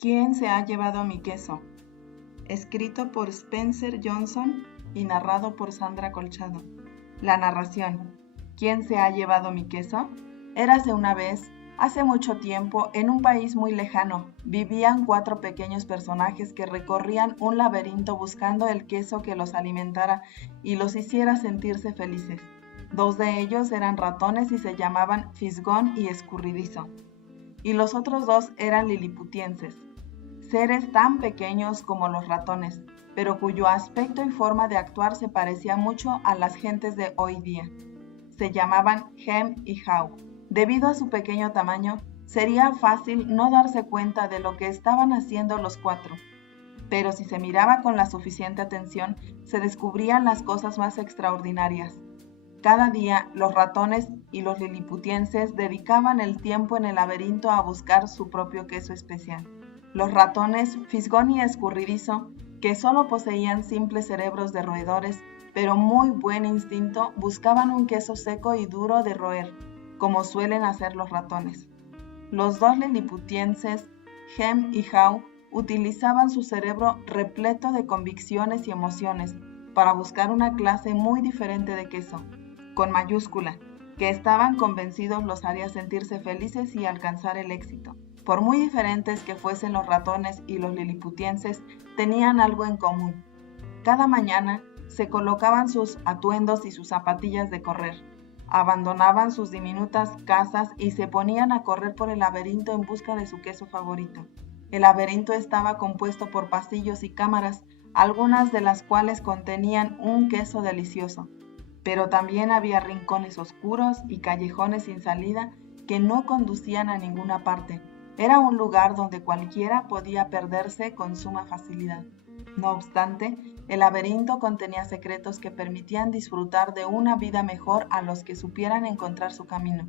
¿Quién se ha llevado mi queso? Escrito por Spencer Johnson y narrado por Sandra Colchado. La narración. ¿Quién se ha llevado mi queso? Érase una vez, hace mucho tiempo, en un país muy lejano, vivían 4 pequeños personajes que recorrían un laberinto buscando el queso que los alimentara y los hiciera sentirse felices. 2 de ellos eran ratones y se llamaban Fisgón y Escurridizo, y los otros 2 eran liliputienses, seres tan pequeños como los ratones, pero cuyo aspecto y forma de actuar se parecía mucho a las gentes de hoy día. Se llamaban Hem y Haw. Debido a su pequeño tamaño, sería fácil no darse cuenta de lo que estaban haciendo los 4, pero si se miraba con la suficiente atención, se descubrían las cosas más extraordinarias. Cada día, los ratones y los liliputienses dedicaban el tiempo en el laberinto a buscar su propio queso especial. Los ratones, Fisgón y Escurridizo, que solo poseían simples cerebros de roedores, pero muy buen instinto, buscaban un queso seco y duro de roer, como suelen hacer los ratones. Los 2 liliputienses, Hem y Haw, utilizaban su cerebro repleto de convicciones y emociones para buscar una clase muy diferente de queso, con mayúscula, que estaban convencidos los haría sentirse felices y alcanzar el éxito. Por muy diferentes que fuesen los ratones y los liliputienses, tenían algo en común. Cada mañana se colocaban sus atuendos y sus zapatillas de correr, abandonaban sus diminutas casas y se ponían a correr por el laberinto en busca de su queso favorito. El laberinto estaba compuesto por pasillos y cámaras, algunas de las cuales contenían un queso delicioso, pero también había rincones oscuros y callejones sin salida que no conducían a ninguna parte. Era un lugar donde cualquiera podía perderse con suma facilidad. No obstante, el laberinto contenía secretos que permitían disfrutar de una vida mejor a los que supieran encontrar su camino.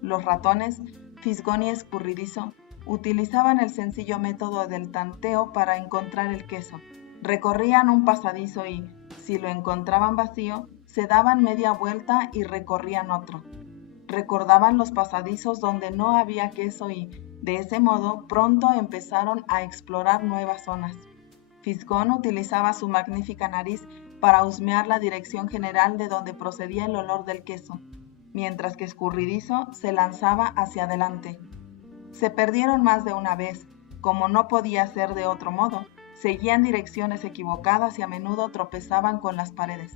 Los ratones, Fisgón y Escurridizo, utilizaban el sencillo método del tanteo para encontrar el queso. Recorrían un pasadizo y, si lo encontraban vacío, se daban media vuelta y recorrían otro. Recordaban los pasadizos donde no había queso y, de ese modo, pronto empezaron a explorar nuevas zonas. Fisgón utilizaba su magnífica nariz para husmear la dirección general de donde procedía el olor del queso, mientras que Escurridizo se lanzaba hacia adelante. Se perdieron más de una vez, como no podía ser de otro modo, seguían direcciones equivocadas y a menudo tropezaban con las paredes,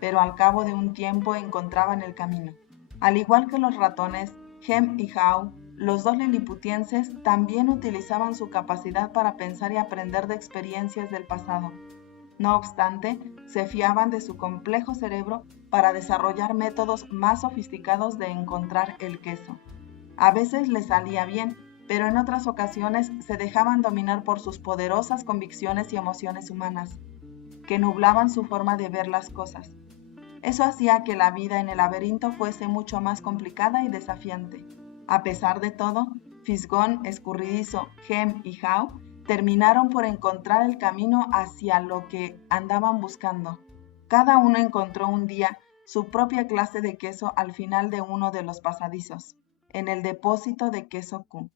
pero al cabo de un tiempo encontraban el camino. Al igual que los ratones, Hem y Haw, los 2 liliputienses también utilizaban su capacidad para pensar y aprender de experiencias del pasado. No obstante, se fiaban de su complejo cerebro para desarrollar métodos más sofisticados de encontrar el queso. A veces les salía bien, pero en otras ocasiones se dejaban dominar por sus poderosas convicciones y emociones humanas, que nublaban su forma de ver las cosas. Eso hacía que la vida en el laberinto fuese mucho más complicada y desafiante. A pesar de todo, Fisgón, Escurridizo, Hem y Haw terminaron por encontrar el camino hacia lo que andaban buscando. Cada uno encontró un día su propia clase de queso al final de uno de los pasadizos, en el depósito de queso Q.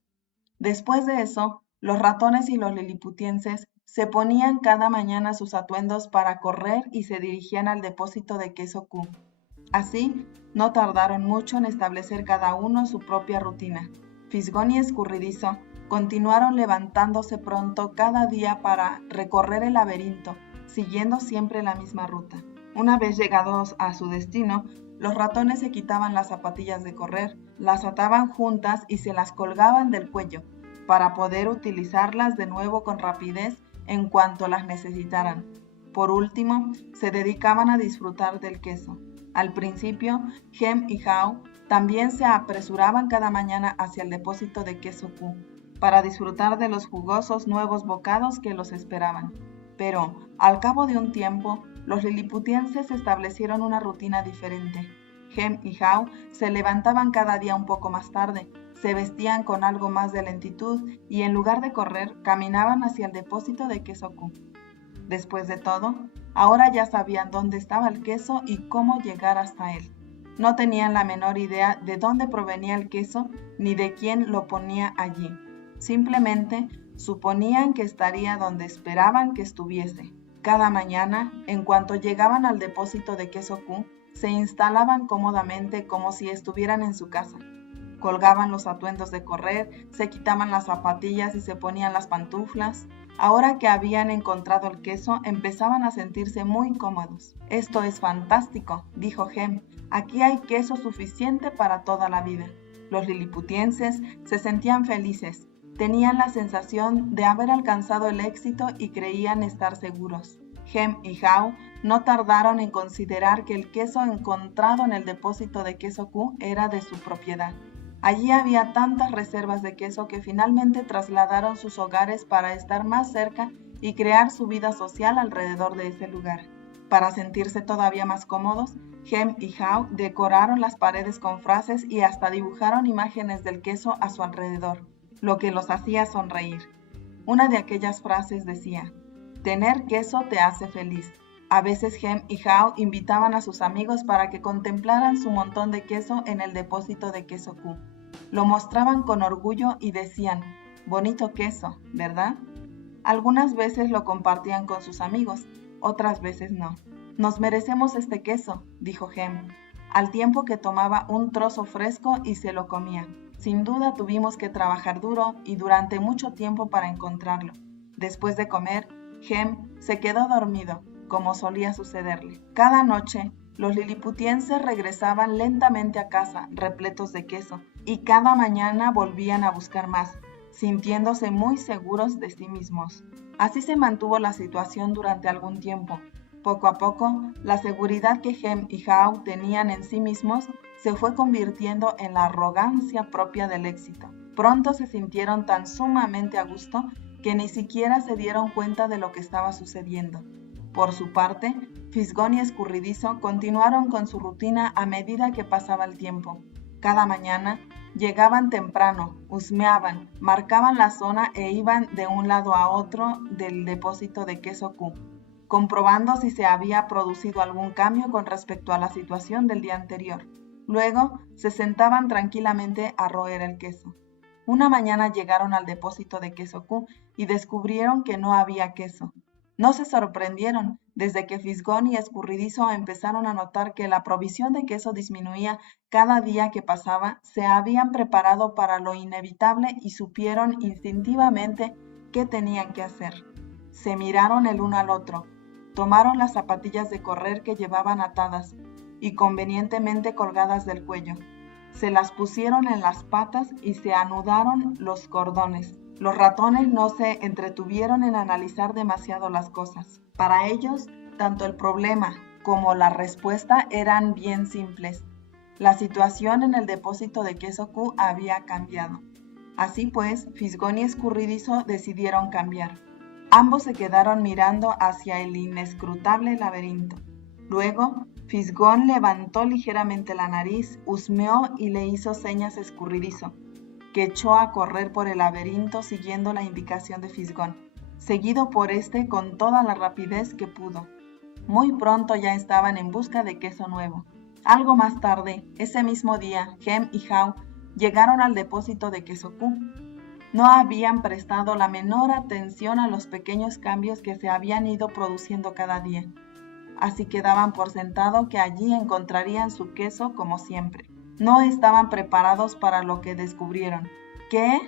Después de eso, los ratones y los liliputienses se ponían cada mañana sus atuendos para correr y se dirigían al depósito de queso Q. Así, no tardaron mucho en establecer cada uno su propia rutina. Fisgón y Escurridizo continuaron levantándose pronto cada día para recorrer el laberinto, siguiendo siempre la misma ruta. Una vez llegados a su destino, los ratones se quitaban las zapatillas de correr, las ataban juntas y se las colgaban del cuello, para poder utilizarlas de nuevo con rapidez en cuanto las necesitaran. Por último, se dedicaban a disfrutar del queso. Al principio, Hem y Haw también se apresuraban cada mañana hacia el depósito de queso Q, para disfrutar de los jugosos nuevos bocados que los esperaban. Pero, al cabo de un tiempo, los liliputienses establecieron una rutina diferente. Hem y Haw se levantaban cada día un poco más tarde, se vestían con algo más de lentitud y en lugar de correr, caminaban hacia el depósito de queso Q. Después de todo, ahora ya sabían dónde estaba el queso y cómo llegar hasta él. No tenían la menor idea de dónde provenía el queso ni de quién lo ponía allí. Simplemente Suponían que estaría donde esperaban que estuviese. Cada mañana, en cuanto llegaban al depósito de queso Q, se instalaban cómodamente como si estuvieran en su casa. Colgaban los atuendos de correr, se quitaban las zapatillas y se ponían las pantuflas. Ahora que habían encontrado el queso, empezaban a sentirse muy cómodos. «Esto es fantástico», dijo Gem. «Aquí hay queso suficiente para toda la vida». Los liliputienses se sentían felices. Tenían la sensación de haber alcanzado el éxito y creían estar seguros. Gem y Haw no tardaron en considerar que el queso encontrado en el depósito de queso Q era de su propiedad. Allí había tantas reservas de queso que finalmente trasladaron sus hogares para estar más cerca y crear su vida social alrededor de ese lugar. Para sentirse todavía más cómodos, Gem y Haw decoraron las paredes con frases y hasta dibujaron imágenes del queso a su alrededor, lo que los hacía sonreír. Una de aquellas frases decía: «Tener queso te hace feliz». A veces Gem y Haw invitaban a sus amigos para que contemplaran su montón de queso en el depósito de queso Q. Lo mostraban con orgullo y decían: «Bonito queso, ¿verdad?». Algunas veces lo compartían con sus amigos, otras veces no. «Nos merecemos este queso», dijo Gem, al tiempo que tomaba un trozo fresco y se lo comía. «Sin duda tuvimos que trabajar duro y durante mucho tiempo para encontrarlo». Después de comer, Gem se quedó dormido, como solía sucederle. Cada noche, los liliputienses regresaban lentamente a casa, repletos de queso, y cada mañana volvían a buscar más, sintiéndose muy seguros de sí mismos. Así se mantuvo la situación durante algún tiempo. Poco a poco, la seguridad que Gem y Haw tenían en sí mismos se fue convirtiendo en la arrogancia propia del éxito. Pronto se sintieron tan sumamente a gusto que ni siquiera se dieron cuenta de lo que estaba sucediendo. Por su parte, Fisgón y Escurridizo continuaron con su rutina a medida que pasaba el tiempo. Cada mañana llegaban temprano, husmeaban, marcaban la zona e iban de un lado a otro del depósito de queso Q, comprobando si se había producido algún cambio con respecto a la situación del día anterior. Luego se sentaban tranquilamente a roer el queso. Una mañana llegaron al depósito de queso Q y descubrieron que no había queso. No se sorprendieron. Desde que Fisgón y Escurridizo empezaron a notar que la provisión de queso disminuía cada día que pasaba, se habían preparado para lo inevitable y supieron instintivamente qué tenían que hacer. Se miraron el uno al otro, tomaron las zapatillas de correr que llevaban atadas y convenientemente colgadas del cuello. Se las pusieron en las patas y se anudaron los cordones. Los ratones no se entretuvieron en analizar demasiado las cosas. Para ellos, tanto el problema como la respuesta eran bien simples. La situación en el depósito de queso Q había cambiado. Así pues, Fisgón y Escurridizo decidieron cambiar. Ambos se quedaron mirando hacia el inescrutable laberinto. Luego, Fisgón levantó ligeramente la nariz, husmeó y le hizo señas a Escurridizo, que echó a correr por el laberinto siguiendo la indicación de Fisgón, seguido por este con toda la rapidez que pudo. Muy pronto ya estaban en busca de queso nuevo. Algo más tarde, ese mismo día, Gem y Haw llegaron al depósito de queso Q. No habían prestado la menor atención a los pequeños cambios que se habían ido produciendo cada día, así que daban por sentado que allí encontrarían su queso como siempre. No estaban preparados para lo que descubrieron. ¿Qué?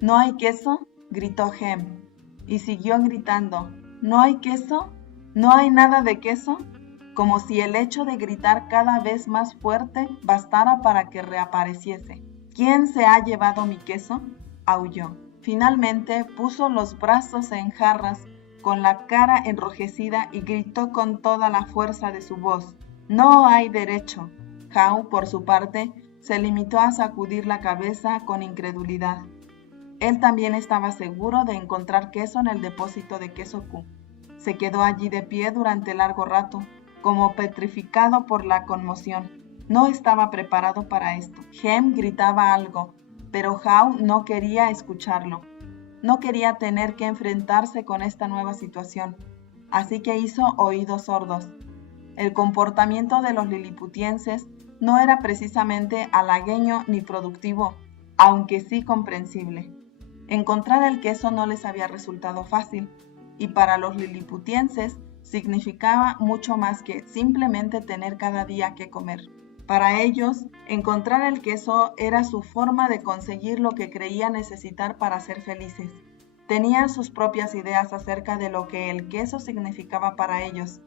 ¿No hay queso?, gritó Gem, y siguió gritando: ¿No hay queso? ¿No hay nada de queso?, como si el hecho de gritar cada vez más fuerte bastara para que reapareciese. ¿Quién se ha llevado mi queso?, aulló. Finalmente puso los brazos en jarras, con la cara enrojecida, y gritó con toda la fuerza de su voz: «No hay derecho». Haw, por su parte, se limitó a sacudir la cabeza con incredulidad. Él también estaba seguro de encontrar queso en el depósito de queso Q. Se quedó allí de pie durante largo rato, como petrificado por la conmoción. No estaba preparado para esto. Gem gritaba algo, pero Haw no quería escucharlo. No quería tener que enfrentarse con esta nueva situación, así que hizo oídos sordos. El comportamiento de los liliputienses no era precisamente halagueño ni productivo, aunque sí comprensible. Encontrar el queso no les había resultado fácil, y para los liliputienses significaba mucho más que simplemente tener cada día que comer. Para ellos, encontrar el queso era su forma de conseguir lo que creían necesitar para ser felices. Tenían sus propias ideas acerca de lo que el queso significaba para ellos,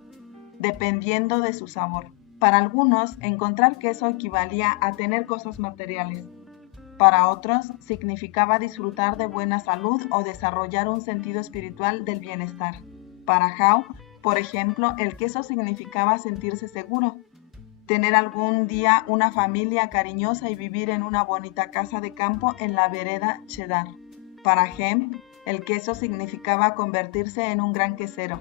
dependiendo de su sabor. Para algunos, encontrar queso equivalía a tener cosas materiales. Para otros, significaba disfrutar de buena salud o desarrollar un sentido espiritual del bienestar. Para Howe, por ejemplo, el queso significaba sentirse seguro, tener algún día una familia cariñosa y vivir en una bonita casa de campo en la vereda Cheddar. Para Hem, el queso significaba convertirse en un gran quesero,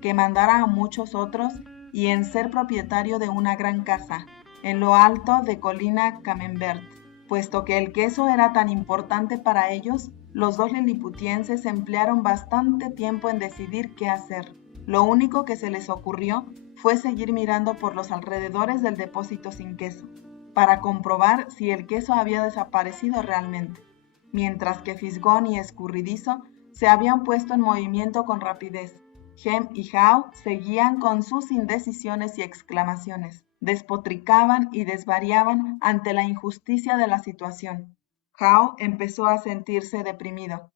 que mandara a muchos otros y en ser propietario de una gran casa, en lo alto de colina Camembert. Puesto que el queso era tan importante para ellos, los dos liliputienses emplearon bastante tiempo en decidir qué hacer. Lo único que se les ocurrió fue seguir mirando por los alrededores del depósito sin queso, para comprobar si el queso había desaparecido realmente, mientras que Fisgón y Escurridizo se habían puesto en movimiento con rapidez. Hem y Howe seguían con sus indecisiones y exclamaciones, despotricaban y desvariaban ante la injusticia de la situación. Howe empezó a sentirse deprimido.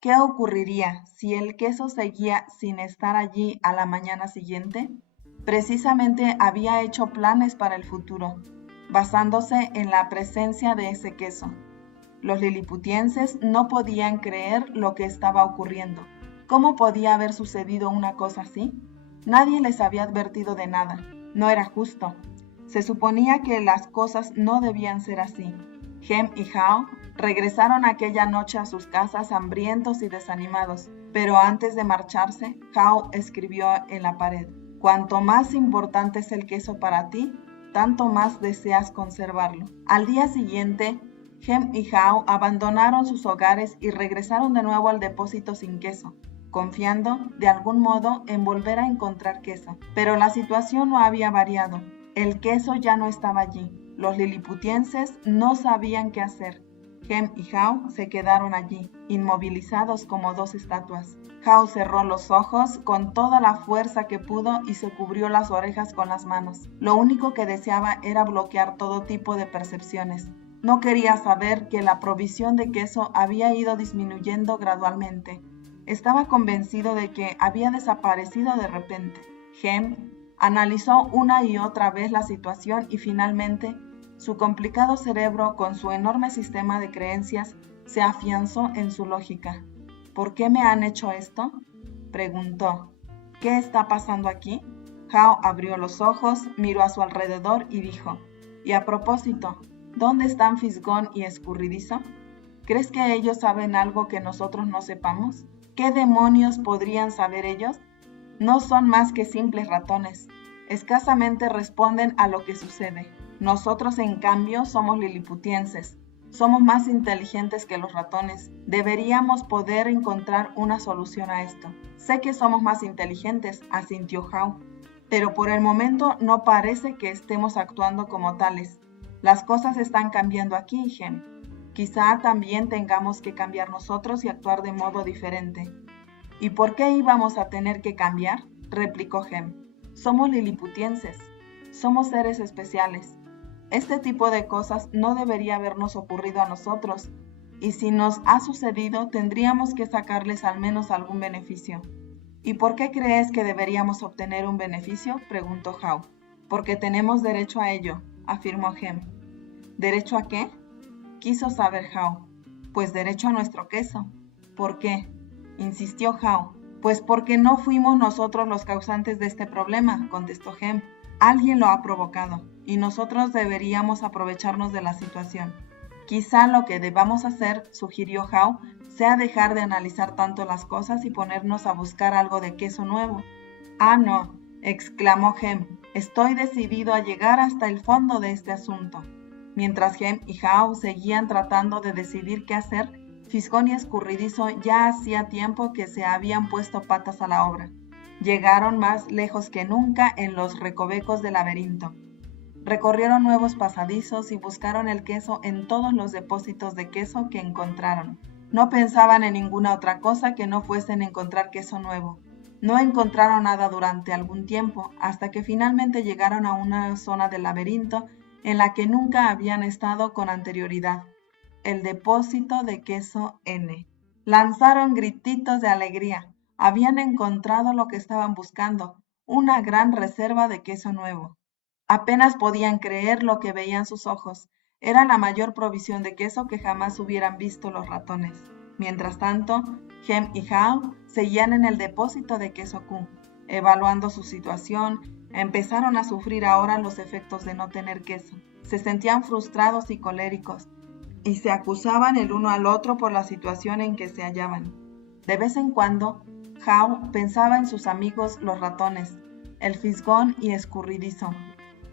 ¿Qué ocurriría si el queso seguía sin estar allí a la mañana siguiente? Precisamente había hecho planes para el futuro, basándose en la presencia de ese queso. Los liliputienses no podían creer lo que estaba ocurriendo. ¿Cómo podía haber sucedido una cosa así? Nadie les había advertido de nada. No era justo. Se suponía que las cosas no debían ser así. Hem y Howe regresaron aquella noche a sus casas hambrientos y desanimados, pero antes de marcharse, Howe escribió en la pared: «Cuanto más importante es el queso para ti, tanto más deseas conservarlo». Al día siguiente, Hem y Howe abandonaron sus hogares y regresaron de nuevo al depósito sin queso, confiando, de algún modo, en volver a encontrar queso. Pero la situación no había variado. El queso ya no estaba allí. Los liliputienses no sabían qué hacer. Hem y Howe se quedaron allí, inmovilizados como dos estatuas. Howe cerró los ojos con toda la fuerza que pudo y se cubrió las orejas con las manos. Lo único que deseaba era bloquear todo tipo de percepciones. No quería saber que la provisión de queso había ido disminuyendo gradualmente. Estaba convencido de que había desaparecido de repente. Hem analizó una y otra vez la situación y finalmente su complicado cerebro, con su enorme sistema de creencias, se afianzó en su lógica. ¿Por qué me han hecho esto?, preguntó. ¿Qué está pasando aquí? Howe abrió los ojos, miró a su alrededor y dijo: y a propósito, ¿dónde están Fisgón y Escurridizo? ¿Crees que ellos saben algo que nosotros no sepamos? ¿Qué demonios podrían saber ellos? No son más que simples ratones. Escasamente responden a lo que sucede. Nosotros, en cambio, somos liliputienses. Somos más inteligentes que los ratones. Deberíamos poder encontrar una solución a esto. Sé que somos más inteligentes, asintió Howe, pero por el momento no parece que estemos actuando como tales. Las cosas están cambiando aquí, Hem. Quizá también tengamos que cambiar nosotros y actuar de modo diferente. ¿Y por qué íbamos a tener que cambiar?, replicó Hem. Somos liliputienses. Somos seres especiales. Este tipo de cosas no debería habernos ocurrido a nosotros, y si nos ha sucedido, tendríamos que sacarles al menos algún beneficio. ¿Y por qué crees que deberíamos obtener un beneficio?, preguntó Howe. Porque tenemos derecho a ello, afirmó Hem. ¿Derecho a qué?, quiso saber Howe. Pues derecho a nuestro queso. ¿Por qué?, insistió Howe. Pues porque no fuimos nosotros los causantes de este problema, contestó Hem. Alguien lo ha provocado, y nosotros deberíamos aprovecharnos de la situación. Quizá lo que debamos hacer, sugirió Howe, sea dejar de analizar tanto las cosas y ponernos a buscar algo de queso nuevo. Ah, no, exclamó Hem. Estoy decidido a llegar hasta el fondo de este asunto. Mientras Hem y Howe seguían tratando de decidir qué hacer, Fisgón y Escurridizo ya hacía tiempo que se habían puesto patas a la obra. Llegaron más lejos que nunca en los recovecos del laberinto. Recorrieron nuevos pasadizos y buscaron el queso en todos los depósitos de queso que encontraron. No pensaban en ninguna otra cosa que no fuesen encontrar queso nuevo. No encontraron nada durante algún tiempo, hasta que finalmente llegaron a una zona del laberinto en la que nunca habían estado con anterioridad: el depósito de queso N. Lanzaron grititos de alegría. Habían encontrado lo que estaban buscando, una gran reserva de queso nuevo. Apenas podían creer lo que veían sus ojos. Era la mayor provisión de queso que jamás hubieran visto los ratones. Mientras tanto, Hem y Haw seguían en el depósito de queso Q, evaluando su situación. Empezaron a sufrir ahora los efectos de no tener queso. Se sentían frustrados y coléricos, y se acusaban el uno al otro por la situación en que se hallaban. De vez en cuando, Haw pensaba en sus amigos los ratones, el fisgón y escurridizo,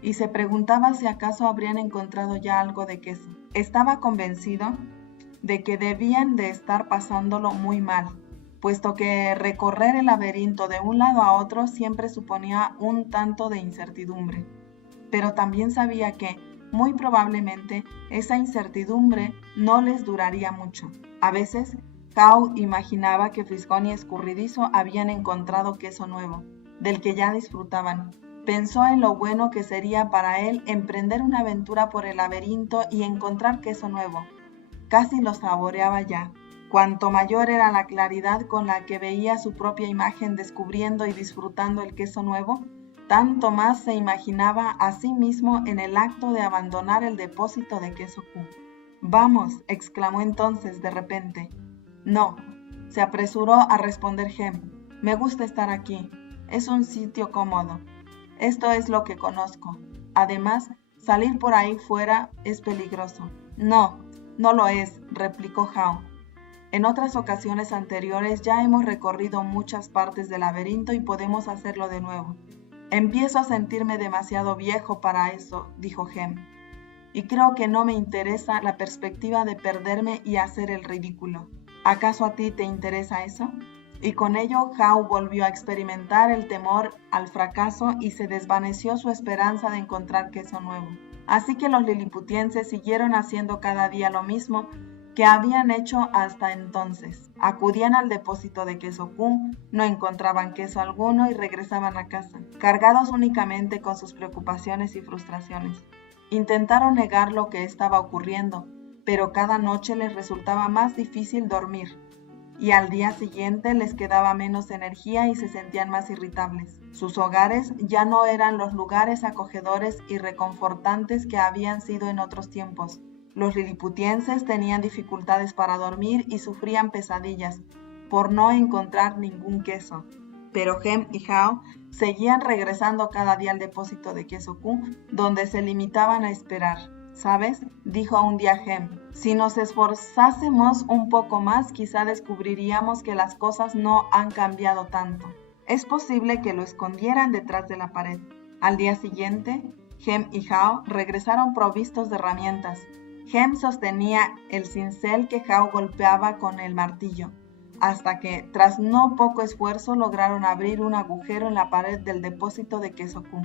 y se preguntaba si acaso habrían encontrado ya algo de queso. Estaba convencido de que debían de estar pasándolo muy mal, puesto que recorrer el laberinto de un lado a otro siempre suponía un tanto de incertidumbre. Pero también sabía que, muy probablemente, esa incertidumbre no les duraría mucho. A veces, Haw imaginaba que Fisgón y Escurridizo habían encontrado queso nuevo, del que ya disfrutaban. Pensó en lo bueno que sería para él emprender una aventura por el laberinto y encontrar queso nuevo. Casi lo saboreaba ya. Cuanto mayor era la claridad con la que veía su propia imagen descubriendo y disfrutando el queso nuevo, tanto más se imaginaba a sí mismo en el acto de abandonar el depósito de queso Q. «Vamos», exclamó entonces de repente. «No», se apresuró a responder Hem. «Me gusta estar aquí. Es un sitio cómodo. Esto es lo que conozco. Además, salir por ahí fuera es peligroso». «No, no lo es», replicó Haw. «En otras ocasiones anteriores ya hemos recorrido muchas partes del laberinto y podemos hacerlo de nuevo». «Empiezo a sentirme demasiado viejo para eso», dijo Hem, «y creo que no me interesa la perspectiva de perderme y hacer el ridículo. ¿Acaso a ti te interesa eso?». Y con ello Haw volvió a experimentar el temor al fracaso y se desvaneció su esperanza de encontrar queso nuevo. Así que los liliputienses siguieron haciendo cada día lo mismo que habían hecho hasta entonces. Acudían al depósito de queso Q, no encontraban queso alguno y regresaban a casa, cargados únicamente con sus preocupaciones y frustraciones. Intentaron negar lo que estaba ocurriendo, pero cada noche les resultaba más difícil dormir, y al día siguiente les quedaba menos energía y se sentían más irritables. Sus hogares ya no eran los lugares acogedores y reconfortantes que habían sido en otros tiempos. Los liliputienses tenían dificultades para dormir y sufrían pesadillas por no encontrar ningún queso. Pero Hem y Haw seguían regresando cada día al depósito de queso Q, donde se limitaban a esperar. «¿Sabes?», dijo un día Hem, «si nos esforzásemos un poco más, quizá descubriríamos que las cosas no han cambiado tanto». Es posible que lo escondieran detrás de la pared. Al día siguiente, Hem y Haw regresaron provistos de herramientas. Hem sostenía el cincel que Haw golpeaba con el martillo, hasta que, tras no poco esfuerzo, lograron abrir un agujero en la pared del depósito de queso Q.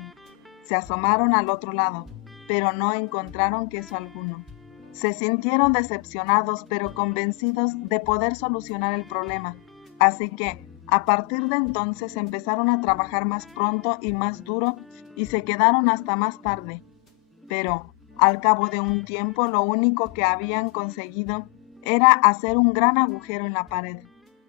Se asomaron al otro lado, pero no encontraron queso alguno. Se sintieron decepcionados, pero convencidos de poder solucionar el problema. Así que, a partir de entonces, empezaron a trabajar más pronto y más duro y se quedaron hasta más tarde. Pero, al cabo de un tiempo, lo único que habían conseguido era hacer un gran agujero en la pared.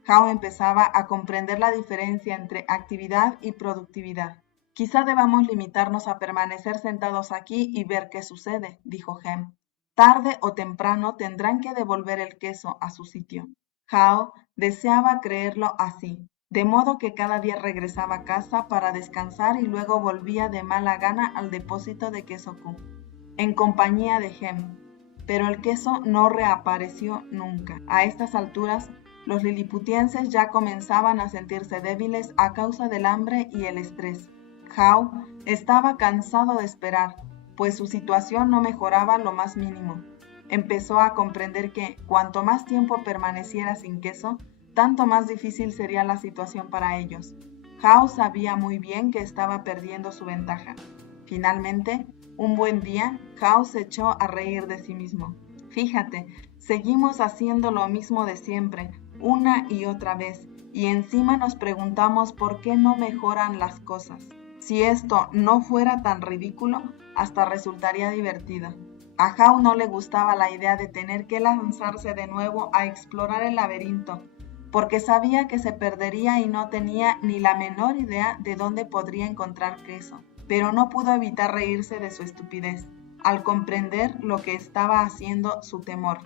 Haw empezaba a comprender la diferencia entre actividad y productividad. «Quizá debamos limitarnos a permanecer sentados aquí y ver qué sucede», dijo Hem. «Tarde o temprano tendrán que devolver el queso a su sitio». Haw deseaba creerlo así, de modo que cada día regresaba a casa para descansar y luego volvía de mala gana al depósito de queso Q, en compañía de Hem. Pero el queso no reapareció nunca. A estas alturas, los liliputienses ya comenzaban a sentirse débiles a causa del hambre y el estrés. Haw estaba cansado de esperar, pues su situación no mejoraba lo más mínimo. Empezó a comprender que, cuanto más tiempo permaneciera sin queso, tanto más difícil sería la situación para ellos. Haw sabía muy bien que estaba perdiendo su ventaja. Finalmente, un buen día, Haw se echó a reír de sí mismo. Fíjate, seguimos haciendo lo mismo de siempre, una y otra vez, y encima nos preguntamos por qué no mejoran las cosas. Si esto no fuera tan ridículo, hasta resultaría divertido. A Hao no le gustaba la idea de tener que lanzarse de nuevo a explorar el laberinto, porque sabía que se perdería y no tenía ni la menor idea de dónde podría encontrar queso. Pero no pudo evitar reírse de su estupidez, al comprender lo que estaba haciendo su temor.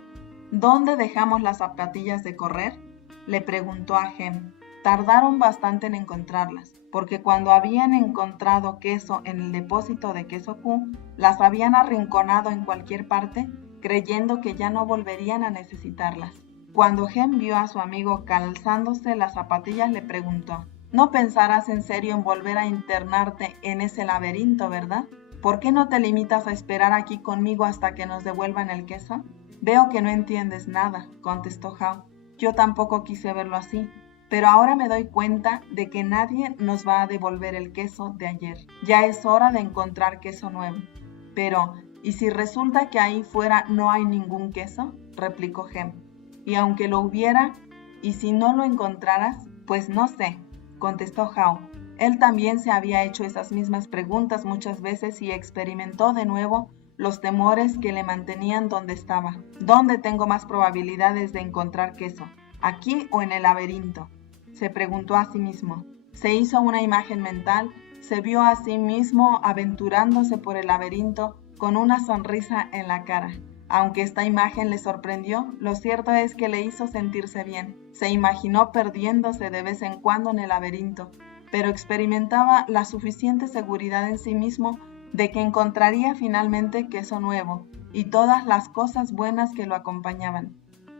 ¿Dónde dejamos las zapatillas de correr?, le preguntó a Hem. Tardaron bastante en encontrarlas, porque cuando habían encontrado queso en el depósito de queso Q, las habían arrinconado en cualquier parte, creyendo que ya no volverían a necesitarlas. Cuando Hem vio a su amigo calzándose las zapatillas, le preguntó: «No pensarás en serio en volver a internarte en ese laberinto, ¿verdad? ¿Por qué no te limitas a esperar aquí conmigo hasta que nos devuelvan el queso?» «Veo que no entiendes nada», contestó Hao. «Yo tampoco quise verlo así, pero ahora me doy cuenta de que nadie nos va a devolver el queso de ayer. Ya es hora de encontrar queso nuevo». «Pero, ¿y si resulta que ahí fuera no hay ningún queso?», replicó Hem. «Y aunque lo hubiera, ¿y si no lo encontraras?». «Pues no sé», contestó Hao. Él también se había hecho esas mismas preguntas muchas veces y experimentó de nuevo los temores que le mantenían donde estaba. «¿Dónde tengo más probabilidades de encontrar queso? ¿Aquí o en el laberinto?», se preguntó a sí mismo. Se hizo una imagen mental, se vio a sí mismo aventurándose por el laberinto con una sonrisa en la cara. Aunque esta imagen le sorprendió, lo cierto es que le hizo sentirse bien. Se imaginó perdiéndose de vez en cuando en el laberinto, pero experimentaba la suficiente seguridad en sí mismo de que encontraría finalmente queso nuevo y todas las cosas buenas que lo acompañaban.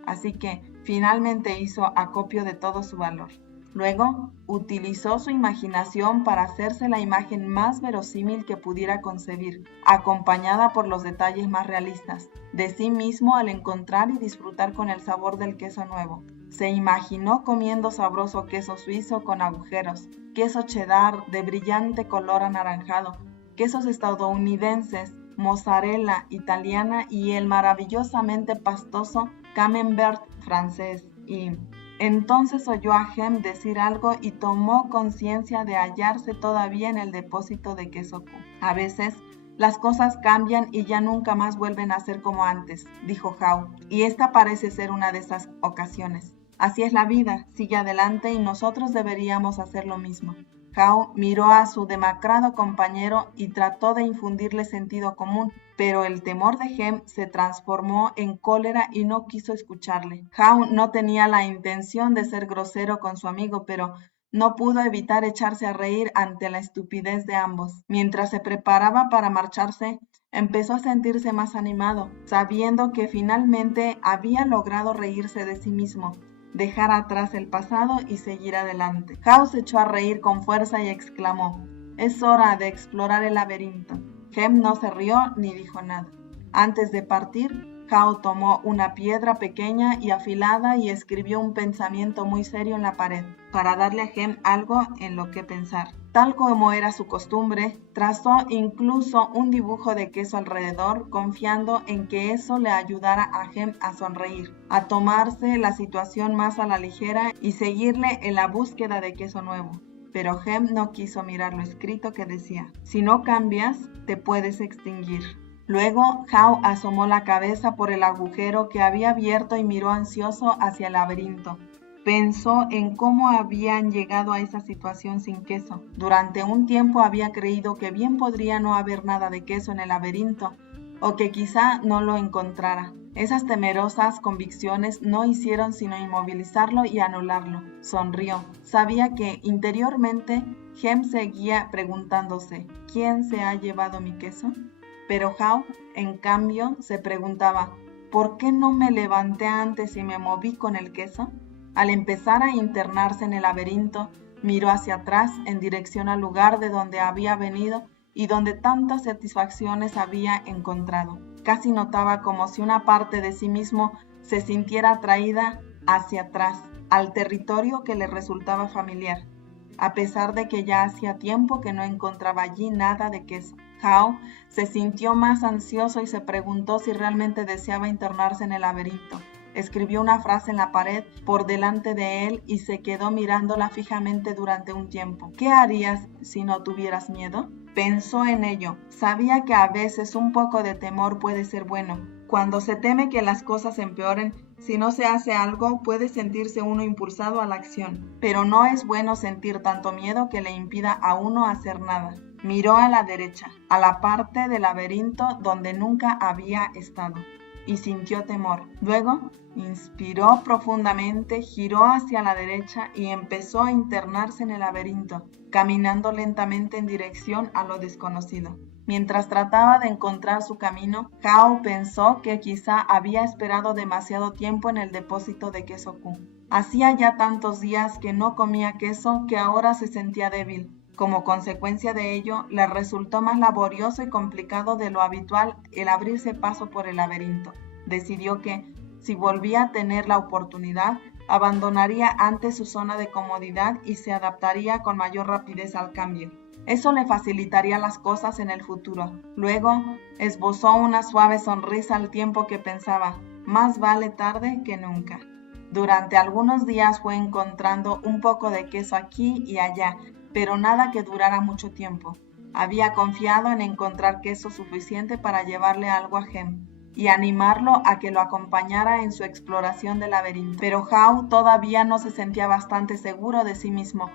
Así que finalmente hizo acopio de todo su valor. Luego utilizó su imaginación para hacerse la imagen más verosímil que pudiera concebir, acompañada por los detalles más realistas, de sí mismo al encontrar y disfrutar con el sabor del queso nuevo. Se imaginó comiendo sabroso queso suizo con agujeros, queso cheddar de brillante color anaranjado, quesos estadounidenses, mozzarella italiana y el maravillosamente pastoso camembert francés. Y entonces oyó a Hem decir algo y tomó conciencia de hallarse todavía en el depósito de queso Q. «A veces las cosas cambian y ya nunca más vuelven a ser como antes», dijo Hao, «y esta parece ser una de esas ocasiones. Así es la vida, sigue adelante y nosotros deberíamos hacer lo mismo». Hao miró a su demacrado compañero y trató de infundirle sentido común, pero el temor de Hem se transformó en cólera y no quiso escucharle. Hao no tenía la intención de ser grosero con su amigo, pero no pudo evitar echarse a reír ante la estupidez de ambos. Mientras se preparaba para marcharse, empezó a sentirse más animado, sabiendo que finalmente había logrado reírse de sí mismo, dejar atrás el pasado y seguir adelante. Hao se echó a reír con fuerza y exclamó: «Es hora de explorar el laberinto». Hem no se rió ni dijo nada. Antes de partir, Hao tomó una piedra pequeña y afilada y escribió un pensamiento muy serio en la pared, para darle a Hem algo en lo que pensar. Tal como era su costumbre, trazó incluso un dibujo de queso alrededor, confiando en que eso le ayudara a Hem a sonreír, a tomarse la situación más a la ligera y seguirle en la búsqueda de queso nuevo. Pero Hem no quiso mirar lo escrito que decía: «Si no cambias, te puedes extinguir». Luego Hao asomó la cabeza por el agujero que había abierto y miró ansioso hacia el laberinto. Pensó en cómo habían llegado a esa situación sin queso. Durante un tiempo había creído que bien podría no haber nada de queso en el laberinto, o que quizá no lo encontrara. Esas temerosas convicciones no hicieron sino inmovilizarlo y anularlo. Sonrió. Sabía que interiormente Hem seguía preguntándose: «¿Quién se ha llevado mi queso?». Pero Hao, en cambio, se preguntaba: «¿Por qué no me levanté antes y me moví con el queso?». Al empezar a internarse en el laberinto, miró hacia atrás en dirección al lugar de donde había venido y donde tantas satisfacciones había encontrado. Casi notaba como si una parte de sí mismo se sintiera atraída hacia atrás, al territorio que le resultaba familiar. a pesar de que ya hacía tiempo que no encontraba allí nada de queso. Hao se sintió más ansioso y se preguntó si realmente deseaba internarse en el laberinto. Escribió una frase en la pared por delante de él y se quedó mirándola fijamente durante un tiempo. ¿Qué harías si no tuvieras miedo? Pensó en ello. Sabía que a veces un poco de temor puede ser bueno. Cuando se teme que las cosas empeoren, si no se hace algo, puede sentirse uno impulsado a la acción. Pero no es bueno sentir tanto miedo que le impida a uno hacer nada. Miró a la derecha, a la parte del laberinto donde nunca había estado, y sintió temor. Luego, inspiró profundamente, giró hacia la derecha y empezó a internarse en el laberinto, caminando lentamente en dirección a lo desconocido. Mientras trataba de encontrar su camino, Hao pensó que quizá había esperado demasiado tiempo en el depósito de queso Q. Hacía ya tantos días que no comía queso que ahora se sentía débil. Como consecuencia de ello, le resultó más laborioso y complicado de lo habitual el abrirse paso por el laberinto. Decidió que, si volvía a tener la oportunidad, abandonaría antes su zona de comodidad y se adaptaría con mayor rapidez al cambio. Eso le facilitaría las cosas en el futuro. Luego, esbozó una suave sonrisa al tiempo que pensaba, más vale tarde que nunca. Durante algunos días fue encontrando un poco de queso aquí y allá, pero nada que durara mucho tiempo. Había confiado en encontrar queso suficiente para llevarle algo a Hem y animarlo a que lo acompañara en su exploración del laberinto. Pero Hao todavía no se sentía bastante seguro de sí mismo.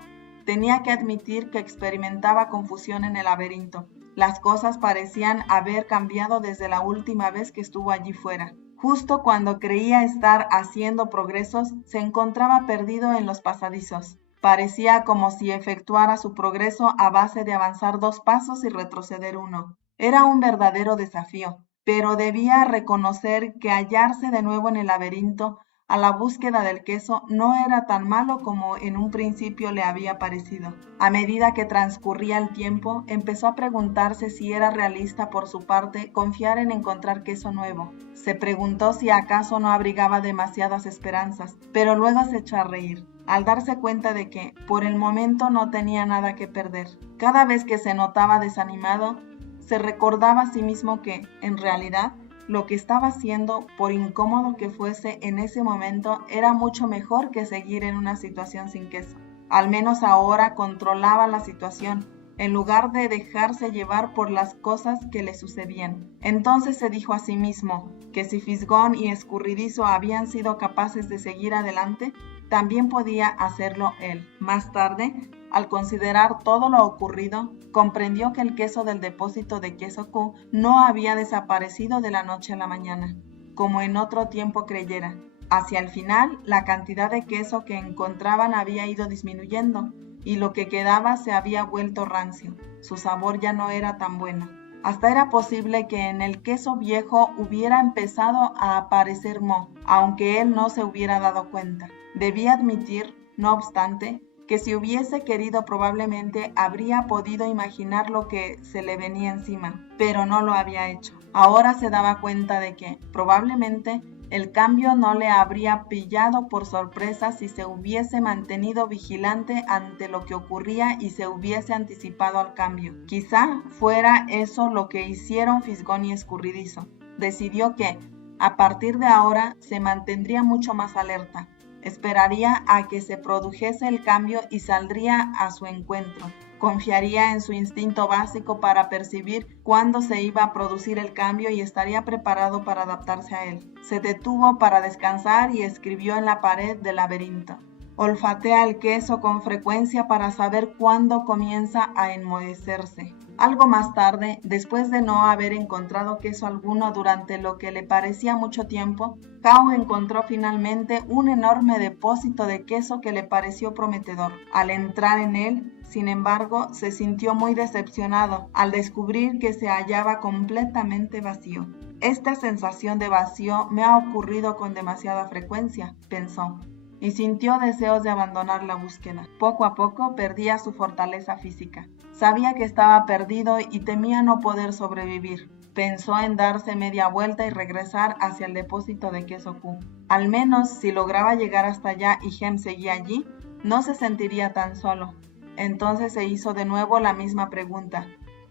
Tenía que admitir que experimentaba confusión en el laberinto. Las cosas parecían haber cambiado desde la última vez que estuvo allí fuera. Justo cuando creía estar haciendo progresos, se encontraba perdido en los pasadizos. Parecía como si efectuara su progreso a base de avanzar 2 pasos y retroceder 1. Era un verdadero desafío, pero debía reconocer que hallarse de nuevo en el laberinto a la búsqueda del queso no era tan malo como en un principio le había parecido. A medida que transcurría el tiempo, empezó a preguntarse si era realista por su parte confiar en encontrar queso nuevo. Se preguntó si acaso no abrigaba demasiadas esperanzas, pero luego se echó a reír, al darse cuenta de que, por el momento, no tenía nada que perder. Cada vez que se notaba desanimado, se recordaba a sí mismo que, en realidad, lo que estaba haciendo, por incómodo que fuese en ese momento, era mucho mejor que seguir en una situación sin queso. Al menos ahora controlaba la situación, en lugar de dejarse llevar por las cosas que le sucedían. Entonces se dijo a sí mismo que si Fisgón y Escurridizo habían sido capaces de seguir adelante, también podía hacerlo él. Más tarde, al considerar todo lo ocurrido, comprendió que el queso del depósito de queso Q no había desaparecido de la noche a la mañana, como en otro tiempo creyera. Hacia el final, la cantidad de queso que encontraban había ido disminuyendo, y lo que quedaba se había vuelto rancio. Su sabor ya no era tan bueno. Hasta era posible que en el queso viejo hubiera empezado a aparecer moho, aunque él no se hubiera dado cuenta. Debía admitir, no obstante, que si hubiese querido probablemente habría podido imaginar lo que se le venía encima, pero no lo había hecho. Ahora se daba cuenta de que, probablemente, el cambio no le habría pillado por sorpresa si se hubiese mantenido vigilante ante lo que ocurría y se hubiese anticipado al cambio. Quizá fuera eso lo que hicieron Fisgón y Escurridizo. Decidió que, a partir de ahora, se mantendría mucho más alerta. Esperaría a que se produjese el cambio y saldría a su encuentro. Confiaría en su instinto básico para percibir cuándo se iba a producir el cambio y estaría preparado para adaptarse a él. Se detuvo para descansar y escribió en la pared del laberinto: olfatea el queso con frecuencia para saber cuándo comienza a enmohecerse. Algo más tarde, después de no haber encontrado queso alguno durante lo que le parecía mucho tiempo, Hao encontró finalmente un enorme depósito de queso que le pareció prometedor. Al entrar en él, sin embargo, se sintió muy decepcionado al descubrir que se hallaba completamente vacío. Esta sensación de vacío me ha ocurrido con demasiada frecuencia, pensó, y sintió deseos de abandonar la búsqueda. Poco a poco perdía su fortaleza física. Sabía que estaba perdido y temía no poder sobrevivir. Pensó en darse media vuelta y regresar hacia el depósito de queso Q. Al menos, si lograba llegar hasta allá y Hem seguía allí, no se sentiría tan solo. Entonces se hizo de nuevo la misma pregunta.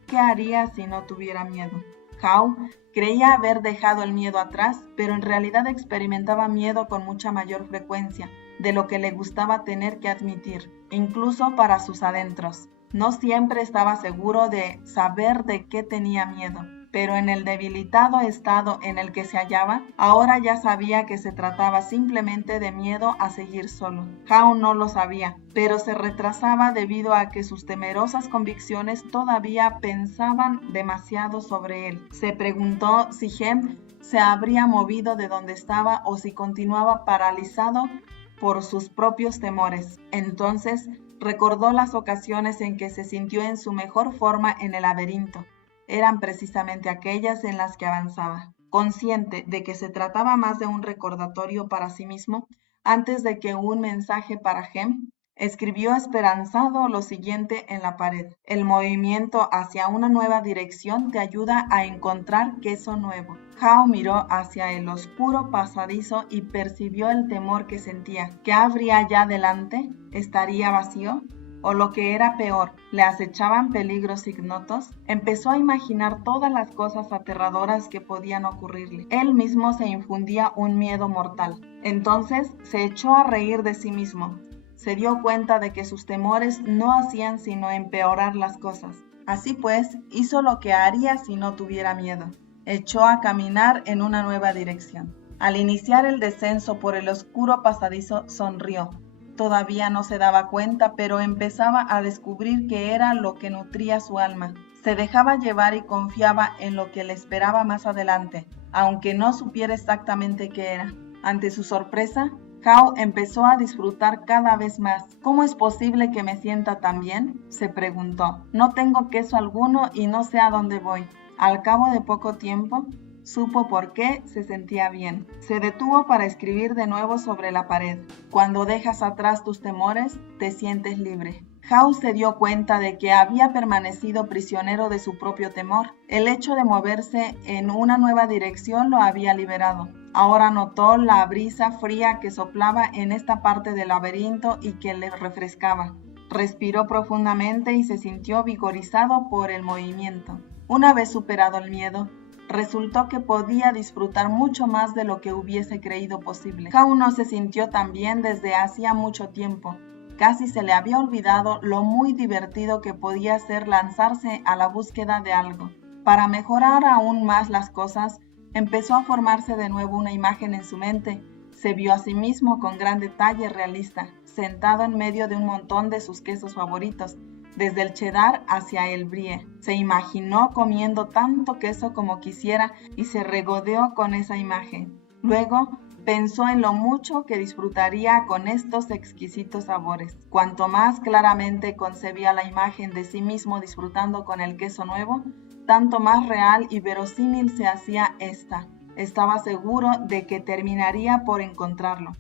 ¿Qué haría si no tuviera miedo? Howe creía haber dejado el miedo atrás, pero en realidad experimentaba miedo con mucha mayor frecuencia de lo que le gustaba tener que admitir, incluso para sus adentros. No siempre estaba seguro de saber de qué tenía miedo, pero en el debilitado estado en el que se hallaba, ahora ya sabía que se trataba simplemente de miedo a seguir solo. Howe no lo sabía, pero se retrasaba debido a que sus temerosas convicciones todavía pensaban demasiado sobre él. Se preguntó si Hem se habría movido de donde estaba o si continuaba paralizado por sus propios temores. Entonces recordó las ocasiones en que se sintió en su mejor forma en el laberinto. Eran precisamente aquellas en las que avanzaba. Consciente de que se trataba más de un recordatorio para sí mismo, antes de que un mensaje para Hem, escribió esperanzado lo siguiente en la pared. El movimiento hacia una nueva dirección te ayuda a encontrar queso nuevo. Howe miró hacia el oscuro pasadizo y percibió el temor que sentía. ¿Qué habría allá delante? ¿Estaría vacío? O lo que era peor, ¿le acechaban peligros ignotos? Empezó a imaginar todas las cosas aterradoras que podían ocurrirle. Él mismo se infundía un miedo mortal. Entonces se echó a reír de sí mismo. Se dio cuenta de que sus temores no hacían sino empeorar las cosas. Así pues, hizo lo que haría si no tuviera miedo. Echó a caminar en una nueva dirección. Al iniciar el descenso por el oscuro pasadizo, sonrió. Todavía no se daba cuenta, pero empezaba a descubrir que era lo que nutría su alma. Se dejaba llevar y confiaba en lo que le esperaba más adelante, aunque no supiera exactamente qué era. Ante su sorpresa, Howe empezó a disfrutar cada vez más. ¿Cómo es posible que me sienta tan bien?, se preguntó. No tengo queso alguno y no sé a dónde voy. Al cabo de poco tiempo, supo por qué se sentía bien. Se detuvo para escribir de nuevo sobre la pared. Cuando dejas atrás tus temores, te sientes libre. Howe se dio cuenta de que había permanecido prisionero de su propio temor. El hecho de moverse en una nueva dirección lo había liberado. Ahora notó la brisa fría que soplaba en esta parte del laberinto y que le refrescaba. Respiró profundamente y se sintió vigorizado por el movimiento. Una vez superado el miedo, resultó que podía disfrutar mucho más de lo que hubiese creído posible. Howe no se sintió tan bien desde hacía mucho tiempo. Casi se le había olvidado lo muy divertido que podía ser lanzarse a la búsqueda de algo. Para mejorar aún más las cosas, empezó a formarse de nuevo una imagen en su mente. Se vio a sí mismo con gran detalle realista, sentado en medio de un montón de sus quesos favoritos, desde el cheddar hacia el brie. Se imaginó comiendo tanto queso como quisiera y se regodeó con esa imagen. Luego pensó en lo mucho que disfrutaría con estos exquisitos sabores. Cuanto más claramente concebía la imagen de sí mismo disfrutando con el queso nuevo, tanto más real y verosímil se hacía esta. Estaba seguro de que terminaría por encontrarlo.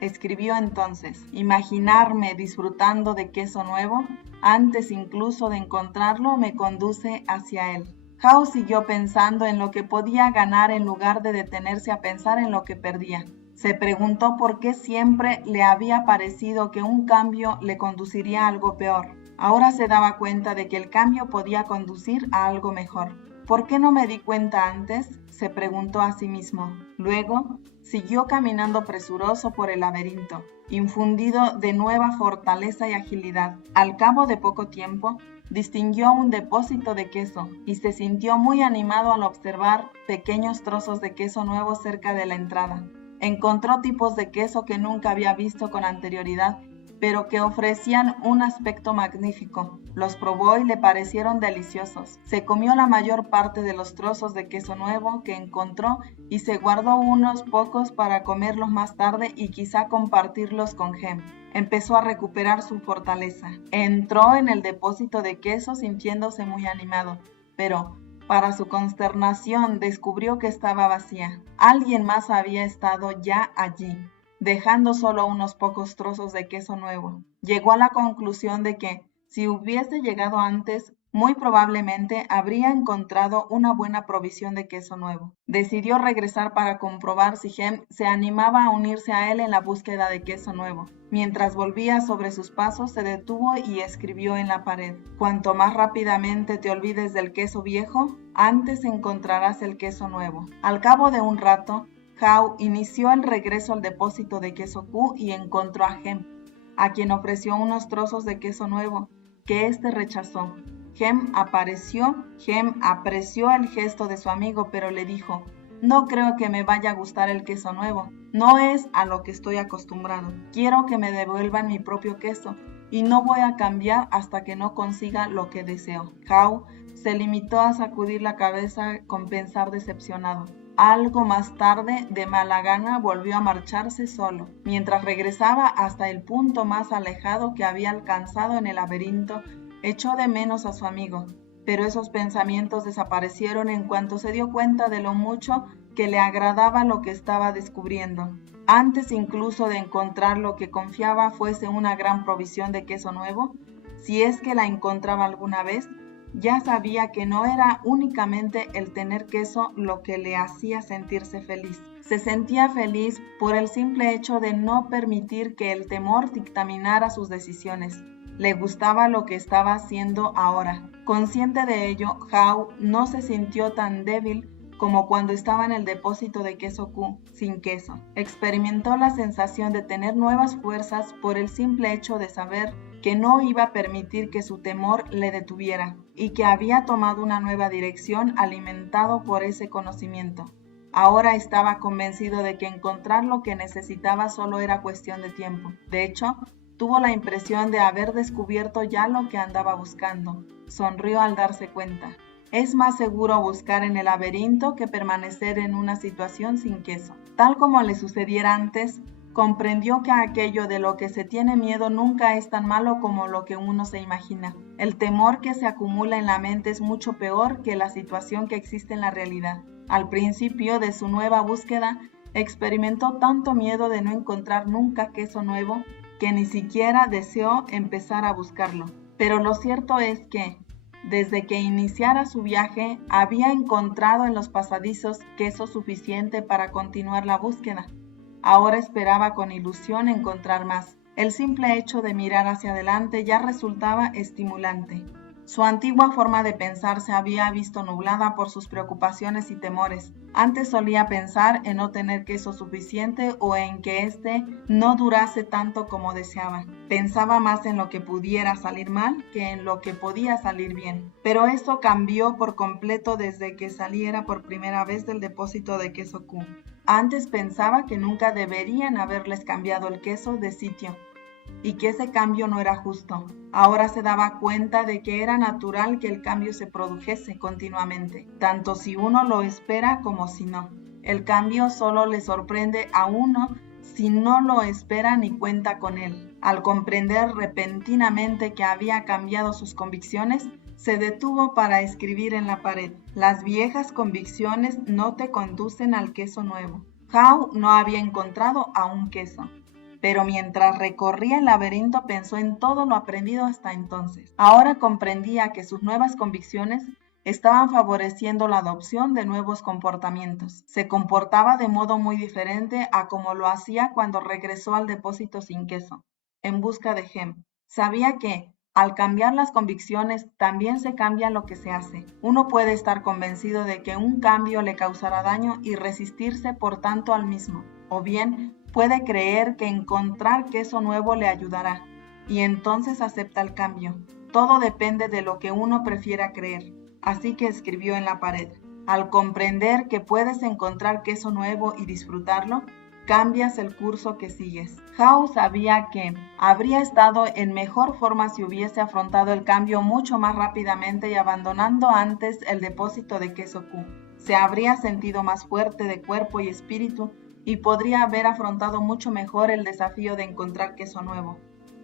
Escribió entonces: imaginarme disfrutando de queso nuevo, antes incluso de encontrarlo, me conduce hacia él. Howe siguió pensando en lo que podía ganar en lugar de detenerse a pensar en lo que perdía. Se preguntó por qué siempre le había parecido que un cambio le conduciría a algo peor. Ahora se daba cuenta de que el cambio podía conducir a algo mejor. ¿Por qué no me di cuenta antes?, se preguntó a sí mismo. Luego, siguió caminando presuroso por el laberinto, infundido de nueva fortaleza y agilidad. Al cabo de poco tiempo, distinguió un depósito de queso y se sintió muy animado al observar pequeños trozos de queso nuevo cerca de la entrada. Encontró tipos de queso que nunca había visto con anterioridad, pero que ofrecían un aspecto magnífico. Los probó y le parecieron deliciosos. Se comió la mayor parte de los trozos de queso nuevo que encontró y se guardó unos pocos para comerlos más tarde y quizá compartirlos con Hem. Empezó a recuperar su fortaleza. Entró en el depósito de queso sintiéndose muy animado, pero para su consternación descubrió que estaba vacía. Alguien más había estado ya allí, dejando solo unos pocos trozos de queso nuevo. Llegó a la conclusión de que, si hubiese llegado antes, muy probablemente habría encontrado una buena provisión de queso nuevo. Decidió regresar para comprobar si Hem se animaba a unirse a él en la búsqueda de queso nuevo. Mientras volvía sobre sus pasos, se detuvo y escribió en la pared: «Cuanto más rápidamente te olvides del queso viejo, antes encontrarás el queso nuevo». Al cabo de un rato, Hao inició el regreso al depósito de queso Q y encontró a Hem, a quien ofreció unos trozos de queso nuevo, que éste rechazó. Hem apreció el gesto de su amigo, pero le dijo: «No creo que me vaya a gustar el queso nuevo. No es a lo que estoy acostumbrado. Quiero que me devuelvan mi propio queso, y no voy a cambiar hasta que no consiga lo que deseo». Hao se limitó a sacudir la cabeza con pensar decepcionado. Algo más tarde, de mala gana, volvió a marcharse solo. Mientras regresaba hasta el punto más alejado que había alcanzado en el laberinto, echó de menos a su amigo, pero esos pensamientos desaparecieron en cuanto se dio cuenta de lo mucho que le agradaba lo que estaba descubriendo. Antes incluso de encontrar lo que confiaba fuese una gran provisión de queso nuevo, si es que la encontraba alguna vez, ya sabía que no era únicamente el tener queso lo que le hacía sentirse feliz. Se sentía feliz por el simple hecho de no permitir que el temor dictaminara sus decisiones. Le gustaba lo que estaba haciendo ahora. Consciente de ello, Hao no se sintió tan débil como cuando estaba en el depósito de queso Q, sin queso. Experimentó la sensación de tener nuevas fuerzas por el simple hecho de saber que no iba a permitir que su temor le detuviera y que había tomado una nueva dirección alimentado por ese conocimiento. Ahora estaba convencido de que encontrar lo que necesitaba solo era cuestión de tiempo. De hecho, tuvo la impresión de haber descubierto ya lo que andaba buscando. Sonrió al darse cuenta. Es más seguro buscar en el laberinto que permanecer en una situación sin queso. Tal como le sucediera antes, comprendió que aquello de lo que se tiene miedo nunca es tan malo como lo que uno se imagina. El temor que se acumula en la mente es mucho peor que la situación que existe en la realidad. Al principio de su nueva búsqueda, experimentó tanto miedo de no encontrar nunca queso nuevo que ni siquiera deseó empezar a buscarlo. Pero lo cierto es que, desde que iniciara su viaje, había encontrado en los pasadizos queso suficiente para continuar la búsqueda. Ahora esperaba con ilusión encontrar más. El simple hecho de mirar hacia adelante ya resultaba estimulante. Su antigua forma de pensar se había visto nublada por sus preocupaciones y temores. Antes solía pensar en no tener queso suficiente o en que éste no durase tanto como deseaba. Pensaba más en lo que pudiera salir mal que en lo que podía salir bien. Pero eso cambió por completo desde que saliera por primera vez del depósito de queso Q. Antes pensaba que nunca deberían haberles cambiado el queso de sitio y que ese cambio no era justo. Ahora se daba cuenta de que era natural que el cambio se produjese continuamente, tanto si uno lo espera como si no. El cambio solo le sorprende a uno si no lo espera ni cuenta con él. Al comprender repentinamente que había cambiado sus convicciones, se detuvo para escribir en la pared: «Las viejas convicciones no te conducen al queso nuevo». Hao no había encontrado aún queso, pero mientras recorría el laberinto pensó en todo lo aprendido hasta entonces. Ahora comprendía que sus nuevas convicciones estaban favoreciendo la adopción de nuevos comportamientos. Se comportaba de modo muy diferente a como lo hacía cuando regresó al depósito sin queso, en busca de Hem. Sabía que, al cambiar las convicciones, también se cambia lo que se hace. Uno puede estar convencido de que un cambio le causará daño y resistirse por tanto al mismo, o bien puede creer que encontrar queso nuevo le ayudará, y entonces acepta el cambio. Todo depende de lo que uno prefiera creer. Así que escribió en la pared: «Al comprender que puedes encontrar queso nuevo y disfrutarlo, cambias el curso que sigues». Hao sabía que habría estado en mejor forma si hubiese afrontado el cambio mucho más rápidamente y abandonando antes el depósito de queso Q. Se habría sentido más fuerte de cuerpo y espíritu y podría haber afrontado mucho mejor el desafío de encontrar queso nuevo.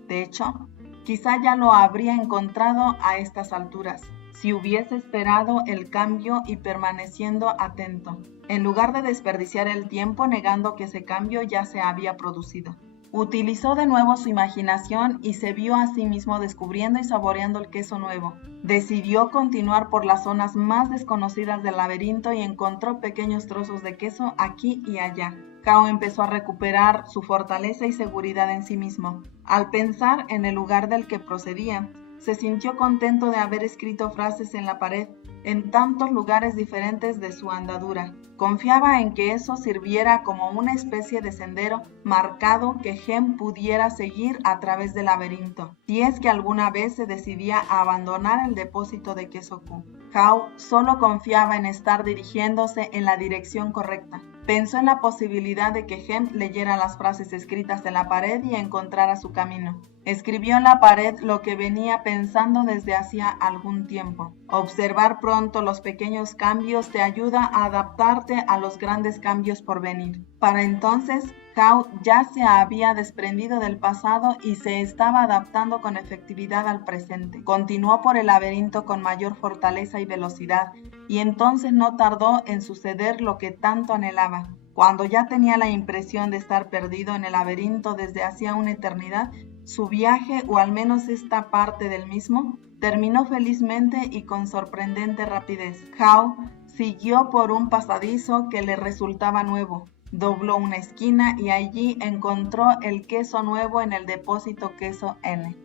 De hecho, quizá ya lo habría encontrado a estas alturas, si hubiese esperado el cambio y permaneciendo atento, en lugar de desperdiciar el tiempo negando que ese cambio ya se había producido. Utilizó de nuevo su imaginación y se vio a sí mismo descubriendo y saboreando el queso nuevo. Decidió continuar por las zonas más desconocidas del laberinto y encontró pequeños trozos de queso aquí y allá. Hao empezó a recuperar su fortaleza y seguridad en sí mismo. Al pensar en el lugar del que procedía, se sintió contento de haber escrito frases en la pared en tantos lugares diferentes de su andadura. Confiaba en que eso sirviera como una especie de sendero marcado que Gem pudiera seguir a través del laberinto, si es que alguna vez se decidía a abandonar el depósito de queso Q. Hao solo confiaba en estar dirigiéndose en la dirección correcta. Pensó en la posibilidad de que Gem leyera las frases escritas en la pared y encontrara su camino. Escribió en la pared lo que venía pensando desde hacía algún tiempo. Observar pronto los pequeños cambios te ayuda a adaptarte a los grandes cambios por venir. Para entonces, Hao ya se había desprendido del pasado y se estaba adaptando con efectividad al presente. Continuó por el laberinto con mayor fortaleza y velocidad, y entonces no tardó en suceder lo que tanto anhelaba. Cuando ya tenía la impresión de estar perdido en el laberinto desde hacía una eternidad, su viaje, o al menos esta parte del mismo, terminó felizmente y con sorprendente rapidez. Hao siguió por un pasadizo que le resultaba nuevo. Dobló una esquina y allí encontró el queso nuevo en el depósito queso N.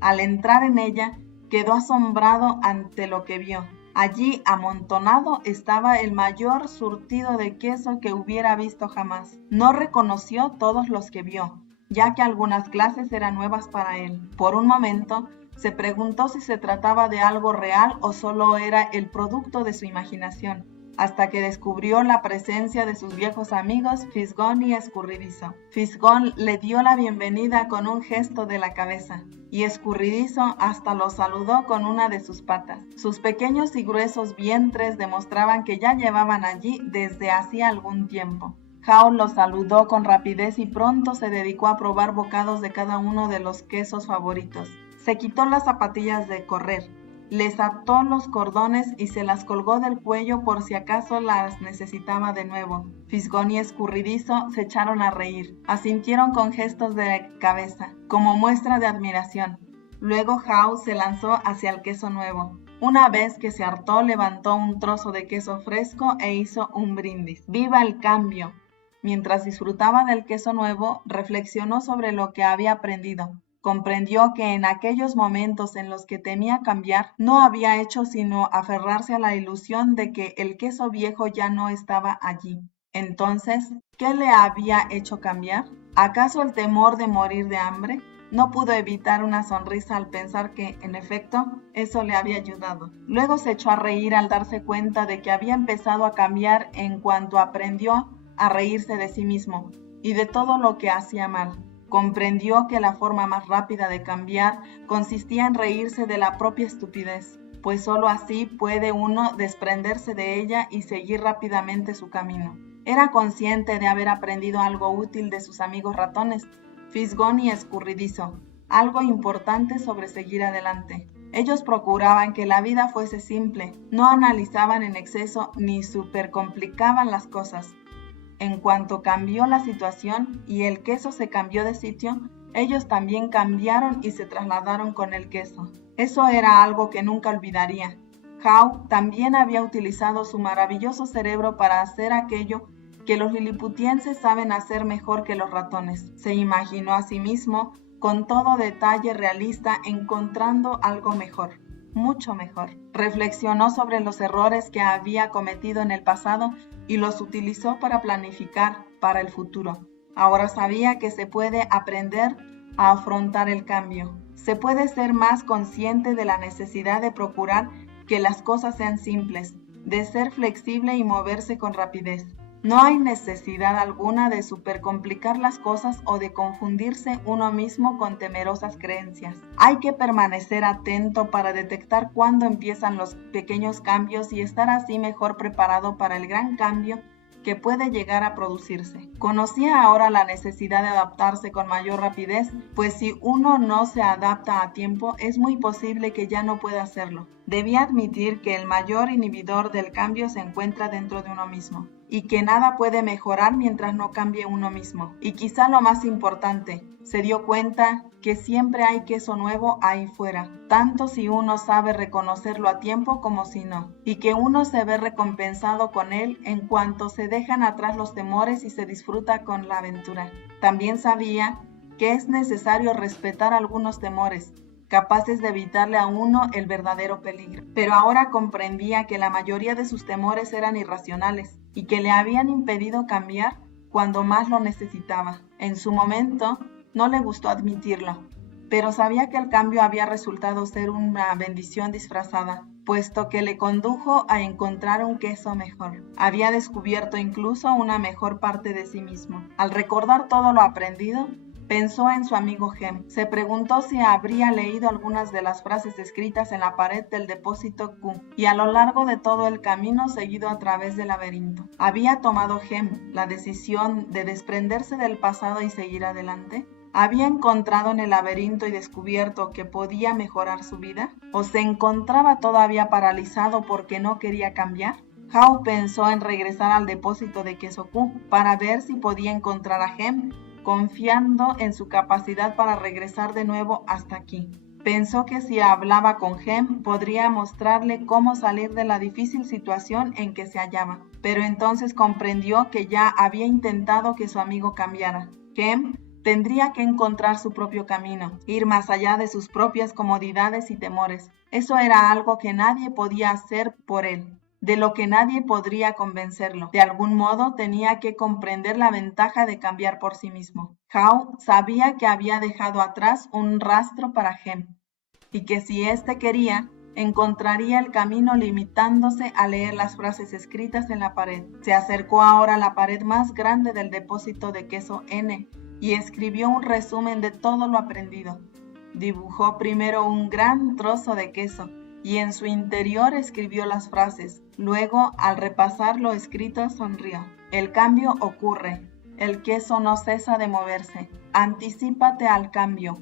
Al entrar en ella, quedó asombrado ante lo que vio. Allí, amontonado, estaba el mayor surtido de queso que hubiera visto jamás. No reconoció todos los que vio, ya que algunas clases eran nuevas para él. Por un momento, se preguntó si se trataba de algo real o solo era el producto de su imaginación, hasta que descubrió la presencia de sus viejos amigos Fisgón y Escurridizo. Fisgón le dio la bienvenida con un gesto de la cabeza, y Escurridizo hasta lo saludó con una de sus patas. Sus pequeños y gruesos vientres demostraban que ya llevaban allí desde hacía algún tiempo. Hao los saludó con rapidez y pronto se dedicó a probar bocados de cada uno de los quesos favoritos. Se quitó las zapatillas de correr, les ató los cordones y se las colgó del cuello por si acaso las necesitaba de nuevo. Fisgón y Escurridizo se echaron a reír, asintieron con gestos de cabeza, como muestra de admiración. Luego Hao se lanzó hacia el queso nuevo. Una vez que se hartó, levantó un trozo de queso fresco e hizo un brindis. ¡Viva el cambio! Mientras disfrutaba del queso nuevo, reflexionó sobre lo que había aprendido. Comprendió que en aquellos momentos en los que temía cambiar, no había hecho sino aferrarse a la ilusión de que el queso viejo ya no estaba allí. Entonces, ¿qué le había hecho cambiar? ¿Acaso el temor de morir de hambre? No pudo evitar una sonrisa al pensar que, en efecto, eso le había ayudado. Luego se echó a reír al darse cuenta de que había empezado a cambiar en cuanto aprendió a reírse de sí mismo y de todo lo que hacía mal. Comprendió que la forma más rápida de cambiar consistía en reírse de la propia estupidez, pues solo así puede uno desprenderse de ella y seguir rápidamente su camino. Era consciente de haber aprendido algo útil de sus amigos ratones, Fisgón y Escurridizo, algo importante sobre seguir adelante. Ellos procuraban que la vida fuese simple, no analizaban en exceso ni supercomplicaban las cosas. En cuanto cambió la situación y el queso se cambió de sitio, ellos también cambiaron y se trasladaron con el queso. Eso era algo que nunca olvidaría. Hao también había utilizado su maravilloso cerebro para hacer aquello que los liliputienses saben hacer mejor que los ratones. Se imaginó a sí mismo con todo detalle realista encontrando algo mejor, mucho mejor. Reflexionó sobre los errores que había cometido en el pasado y los utilizó para planificar para el futuro. Ahora sabía que se puede aprender a afrontar el cambio. Se puede ser más consciente de la necesidad de procurar que las cosas sean simples, de ser flexible y moverse con rapidez. No hay necesidad alguna de supercomplicar las cosas o de confundirse uno mismo con temerosas creencias. Hay que permanecer atento para detectar cuándo empiezan los pequeños cambios y estar así mejor preparado para el gran cambio que puede llegar a producirse. Conocía ahora la necesidad de adaptarse con mayor rapidez, pues si uno no se adapta a tiempo, es muy posible que ya no pueda hacerlo. Debía admitir que el mayor inhibidor del cambio se encuentra dentro de uno mismo, y que nada puede mejorar mientras no cambie uno mismo. Y quizá lo más importante, se dio cuenta que siempre hay queso nuevo ahí fuera, tanto si uno sabe reconocerlo a tiempo como si no, y que uno se ve recompensado con él en cuanto se dejan atrás los temores y se disfruta con la aventura. También sabía que es necesario respetar algunos temores, capaces de evitarle a uno el verdadero peligro. Pero ahora comprendía que la mayoría de sus temores eran irracionales y que le habían impedido cambiar cuando más lo necesitaba. En su momento, no le gustó admitirlo, pero sabía que el cambio había resultado ser una bendición disfrazada, puesto que le condujo a encontrar un queso mejor. Había descubierto incluso una mejor parte de sí mismo. Al recordar todo lo aprendido, pensó en su amigo Hem. Se preguntó si habría leído algunas de las frases escritas en la pared del depósito Q, y a lo largo de todo el camino seguido a través del laberinto, ¿había tomado Hem la decisión de desprenderse del pasado y seguir adelante? ¿Había encontrado en el laberinto y descubierto que podía mejorar su vida? ¿O se encontraba todavía paralizado porque no quería cambiar? Hao pensó en regresar al depósito de queso Q para ver si podía encontrar a Hem, confiando en su capacidad para regresar de nuevo hasta aquí. Pensó que si hablaba con Hem podría mostrarle cómo salir de la difícil situación en que se hallaba, pero entonces comprendió que ya había intentado que su amigo cambiara. Hem tendría que encontrar su propio camino, ir más allá de sus propias comodidades y temores. Eso era algo que nadie podía hacer por él, de lo que nadie podría convencerlo. De algún modo tenía que comprender la ventaja de cambiar por sí mismo. Hao sabía que había dejado atrás un rastro para Hem, y que si éste quería, encontraría el camino limitándose a leer las frases escritas en la pared. Se acercó ahora a la pared más grande del depósito de queso N y escribió un resumen de todo lo aprendido. Dibujó primero un gran trozo de queso y en su interior escribió las frases. Luego, al repasar lo escrito, sonrió. El cambio ocurre. El queso no cesa de moverse. Anticípate al cambio.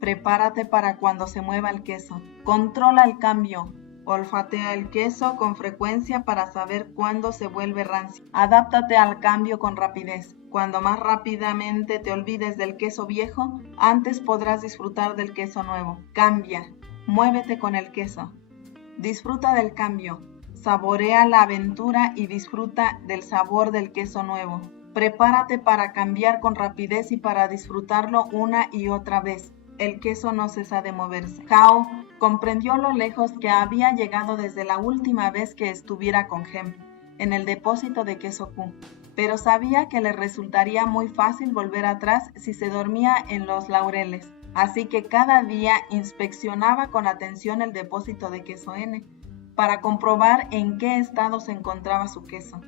Prepárate para cuando se mueva el queso. Controla el cambio. Olfatea el queso con frecuencia para saber cuándo se vuelve rancio. Adáptate al cambio con rapidez. Cuando más rápidamente te olvides del queso viejo, antes podrás disfrutar del queso nuevo. Cambia. Muévete con el queso. Disfruta del cambio. Saborea la aventura y disfruta del sabor del queso nuevo. Prepárate para cambiar con rapidez y para disfrutarlo una y otra vez. El queso no cesa de moverse. Hao comprendió lo lejos que había llegado desde la última vez que estuviera con Hem en el depósito de queso Q, pero sabía que le resultaría muy fácil volver atrás si se dormía en los laureles. Así que cada día inspeccionaba con atención el depósito de queso N para comprobar en qué estado se encontraba su queso.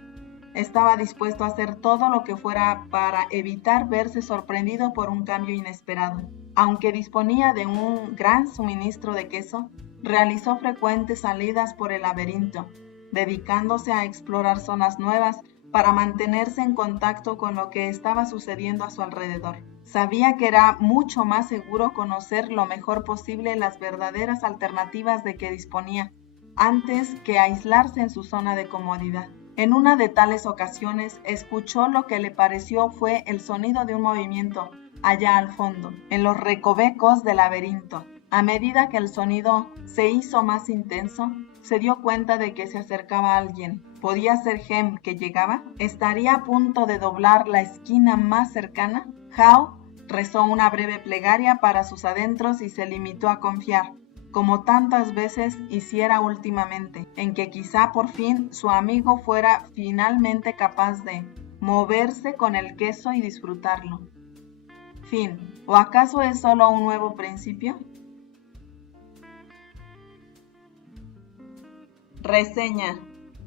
Estaba dispuesto a hacer todo lo que fuera para evitar verse sorprendido por un cambio inesperado. Aunque disponía de un gran suministro de queso, realizó frecuentes salidas por el laberinto, dedicándose a explorar zonas nuevas para mantenerse en contacto con lo que estaba sucediendo a su alrededor. Sabía que era mucho más seguro conocer lo mejor posible las verdaderas alternativas de que disponía, antes que aislarse en su zona de comodidad. En una de tales ocasiones, escuchó lo que le pareció fue el sonido de un movimiento allá al fondo, en los recovecos del laberinto. A medida que el sonido se hizo más intenso, se dio cuenta de que se acercaba alguien. ¿Podía ser Hem que llegaba? ¿Estaría a punto de doblar la esquina más cercana? Hao rezó una breve plegaria para sus adentros y se limitó a confiar, como tantas veces hiciera últimamente, en que quizá por fin su amigo fuera finalmente capaz de moverse con el queso y disfrutarlo. Fin. ¿O acaso es solo un nuevo principio? Reseña.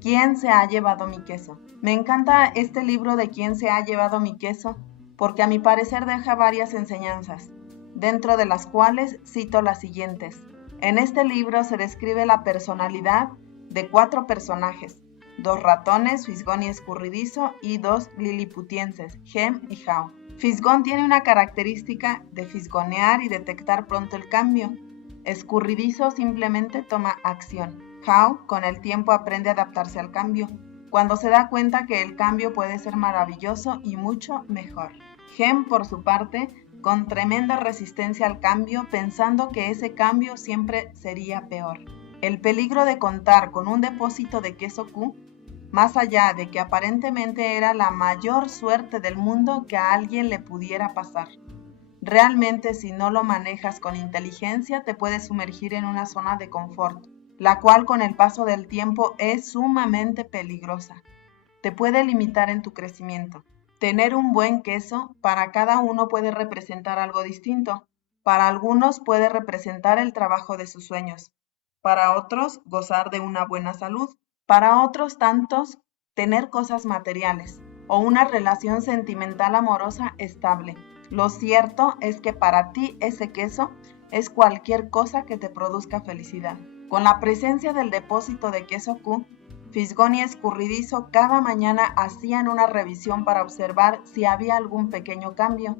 ¿Quién se ha llevado mi queso? Me encanta este libro de ¿Quién se ha llevado mi queso? Porque a mi parecer deja varias enseñanzas, dentro de las cuales cito las siguientes. En este libro se describe la personalidad de 4 personajes, 2 ratones, Fisgón y Escurridizo, y 2 liliputienses, Hem y Hao. Fisgón tiene una característica de fisgonear y detectar pronto el cambio. Escurridizo simplemente toma acción. How, con el tiempo, aprende a adaptarse al cambio, cuando se da cuenta que el cambio puede ser maravilloso y mucho mejor. Hem, por su parte, con tremenda resistencia al cambio, pensando que ese cambio siempre sería peor. El peligro de contar con un depósito de queso Q, más allá de que aparentemente era la mayor suerte del mundo que a alguien le pudiera pasar. Realmente, si no lo manejas con inteligencia, te puedes sumergir en una zona de confort, la cual con el paso del tiempo es sumamente peligrosa. Te puede limitar en tu crecimiento. Tener un buen queso para cada uno puede representar algo distinto. Para algunos puede representar el trabajo de sus sueños. Para otros, gozar de una buena salud. Para otros tantos, tener cosas materiales o una relación sentimental amorosa estable. Lo cierto es que para ti ese queso es cualquier cosa que te produzca felicidad. Con la presencia del depósito de queso Q, Fisgón y Escurridizo cada mañana hacían una revisión para observar si había algún pequeño cambio.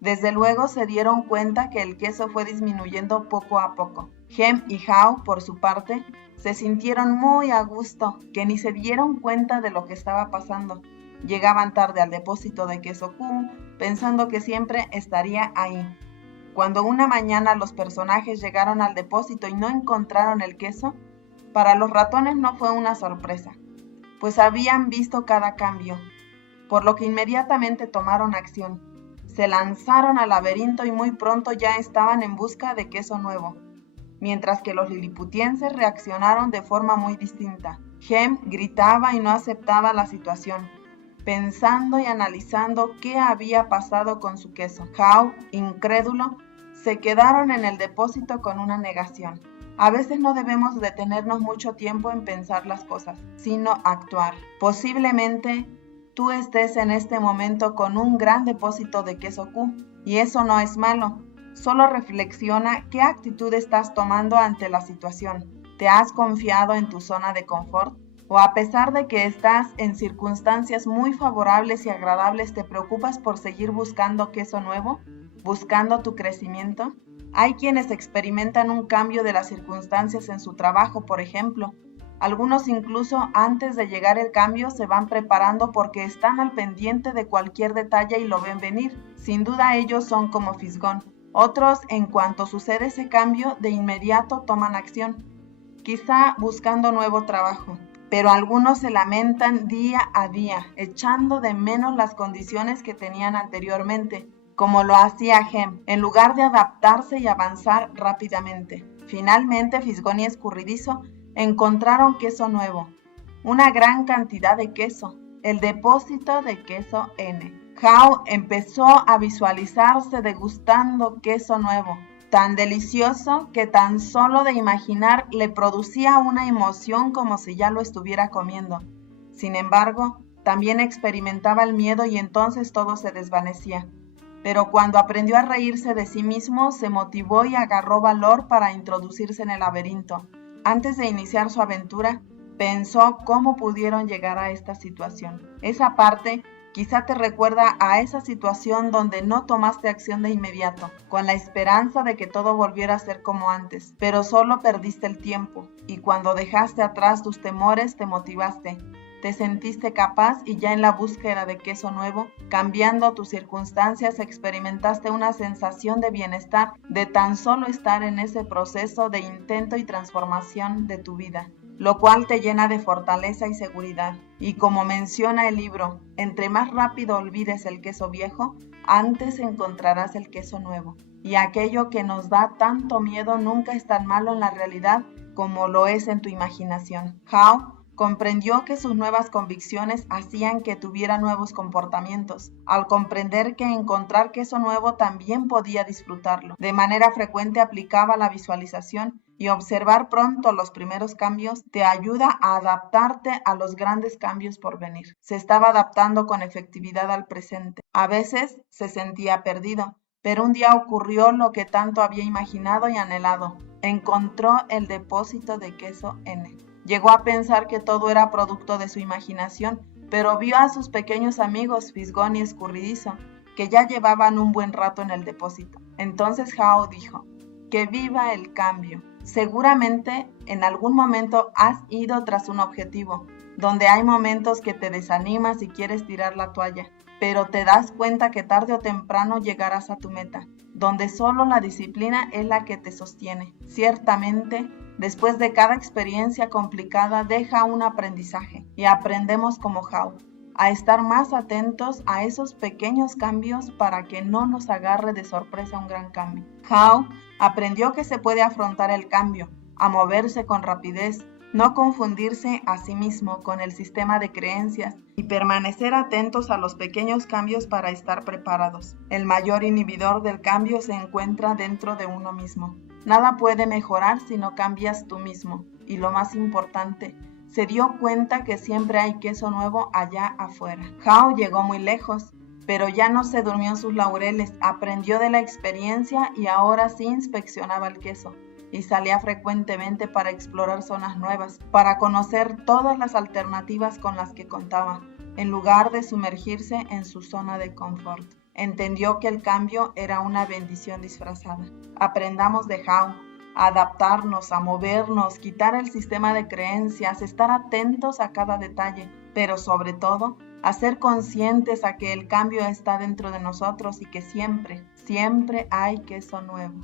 Desde luego se dieron cuenta que el queso fue disminuyendo poco a poco. Hem y How, por su parte, se sintieron muy a gusto, que ni se dieron cuenta de lo que estaba pasando. Llegaban tarde al depósito de queso Q, pensando que siempre estaría ahí. Cuando una mañana los personajes llegaron al depósito y no encontraron el queso, para los ratones no fue una sorpresa, pues habían visto cada cambio, por lo que inmediatamente tomaron acción. Se lanzaron al laberinto y muy pronto ya estaban en busca de queso nuevo, mientras que los liliputienses reaccionaron de forma muy distinta. Hem gritaba y no aceptaba la situación, pensando y analizando qué había pasado con su queso. How, incrédulo, se quedaron en el depósito con una negación. A veces no debemos detenernos mucho tiempo en pensar las cosas, sino actuar. Posiblemente tú estés en este momento con un gran depósito de queso Q, y eso no es malo. Solo reflexiona qué actitud estás tomando ante la situación. ¿Te has confiado en tu zona de confort? ¿O a pesar de que estás en circunstancias muy favorables y agradables, te preocupas por seguir buscando queso nuevo? ¿Buscando tu crecimiento? Hay quienes experimentan un cambio de las circunstancias en su trabajo, por ejemplo. Algunos incluso antes de llegar el cambio se van preparando porque están al pendiente de cualquier detalle y lo ven venir. Sin duda ellos son como Fisgón. Otros, en cuanto sucede ese cambio, de inmediato toman acción, quizá buscando nuevo trabajo. Pero algunos se lamentan día a día, echando de menos las condiciones que tenían anteriormente, como lo hacía Hem, en lugar de adaptarse y avanzar rápidamente. Finalmente, Fisgón y Escurridizo encontraron queso nuevo, una gran cantidad de queso, el depósito de queso N. How empezó a visualizarse degustando queso nuevo, tan delicioso que tan solo de imaginar le producía una emoción como si ya lo estuviera comiendo. Sin embargo, también experimentaba el miedo y entonces todo se desvanecía. Pero cuando aprendió a reírse de sí mismo, se motivó y agarró valor para introducirse en el laberinto. Antes de iniciar su aventura, pensó cómo pudieron llegar a esta situación. Esa parte quizá te recuerda a esa situación donde no tomaste acción de inmediato, con la esperanza de que todo volviera a ser como antes, pero solo perdiste el tiempo, y cuando dejaste atrás tus temores te motivaste. Te sentiste capaz y ya en la búsqueda de queso nuevo, cambiando tus circunstancias, experimentaste una sensación de bienestar de tan solo estar en ese proceso de intento y transformación de tu vida, lo cual te llena de fortaleza y seguridad. Y como menciona el libro, entre más rápido olvides el queso viejo, antes encontrarás el queso nuevo. Y aquello que nos da tanto miedo nunca es tan malo en la realidad como lo es en tu imaginación. How comprendió que sus nuevas convicciones hacían que tuviera nuevos comportamientos, al comprender que encontrar queso nuevo también podía disfrutarlo. De manera frecuente aplicaba la visualización y observar pronto los primeros cambios te ayuda a adaptarte a los grandes cambios por venir. Se estaba adaptando con efectividad al presente. A veces se sentía perdido, pero un día ocurrió lo que tanto había imaginado y anhelado. Encontró el depósito de queso N. Llegó a pensar que todo era producto de su imaginación, pero vio a sus pequeños amigos Fisgón y Escurridizo, que ya llevaban un buen rato en el depósito. Entonces How dijo: que viva el cambio. Seguramente en algún momento has ido tras un objetivo, donde hay momentos que te desanimas y quieres tirar la toalla, pero te das cuenta que tarde o temprano llegarás a tu meta, donde solo la disciplina es la que te sostiene. Ciertamente, después de cada experiencia complicada deja un aprendizaje y aprendemos como Hao a estar más atentos a esos pequeños cambios para que no nos agarre de sorpresa un gran cambio. Hao aprendió que se puede afrontar el cambio, a moverse con rapidez, no confundirse a sí mismo con el sistema de creencias y permanecer atentos a los pequeños cambios para estar preparados. El mayor inhibidor del cambio se encuentra dentro de uno mismo. Nada puede mejorar si no cambias tú mismo. Y lo más importante, se dio cuenta que siempre hay queso nuevo allá afuera. Hao llegó muy lejos, pero ya no se durmió en sus laureles, aprendió de la experiencia y ahora sí inspeccionaba el queso y salía frecuentemente para explorar zonas nuevas, para conocer todas las alternativas con las que contaba, en lugar de sumergirse en su zona de confort. Entendió que el cambio era una bendición disfrazada. Aprendamos de Hao, a adaptarnos, a movernos, quitar el sistema de creencias, estar atentos a cada detalle, pero sobre todo, a ser conscientes a que el cambio está dentro de nosotros y que siempre, siempre hay queso nuevo.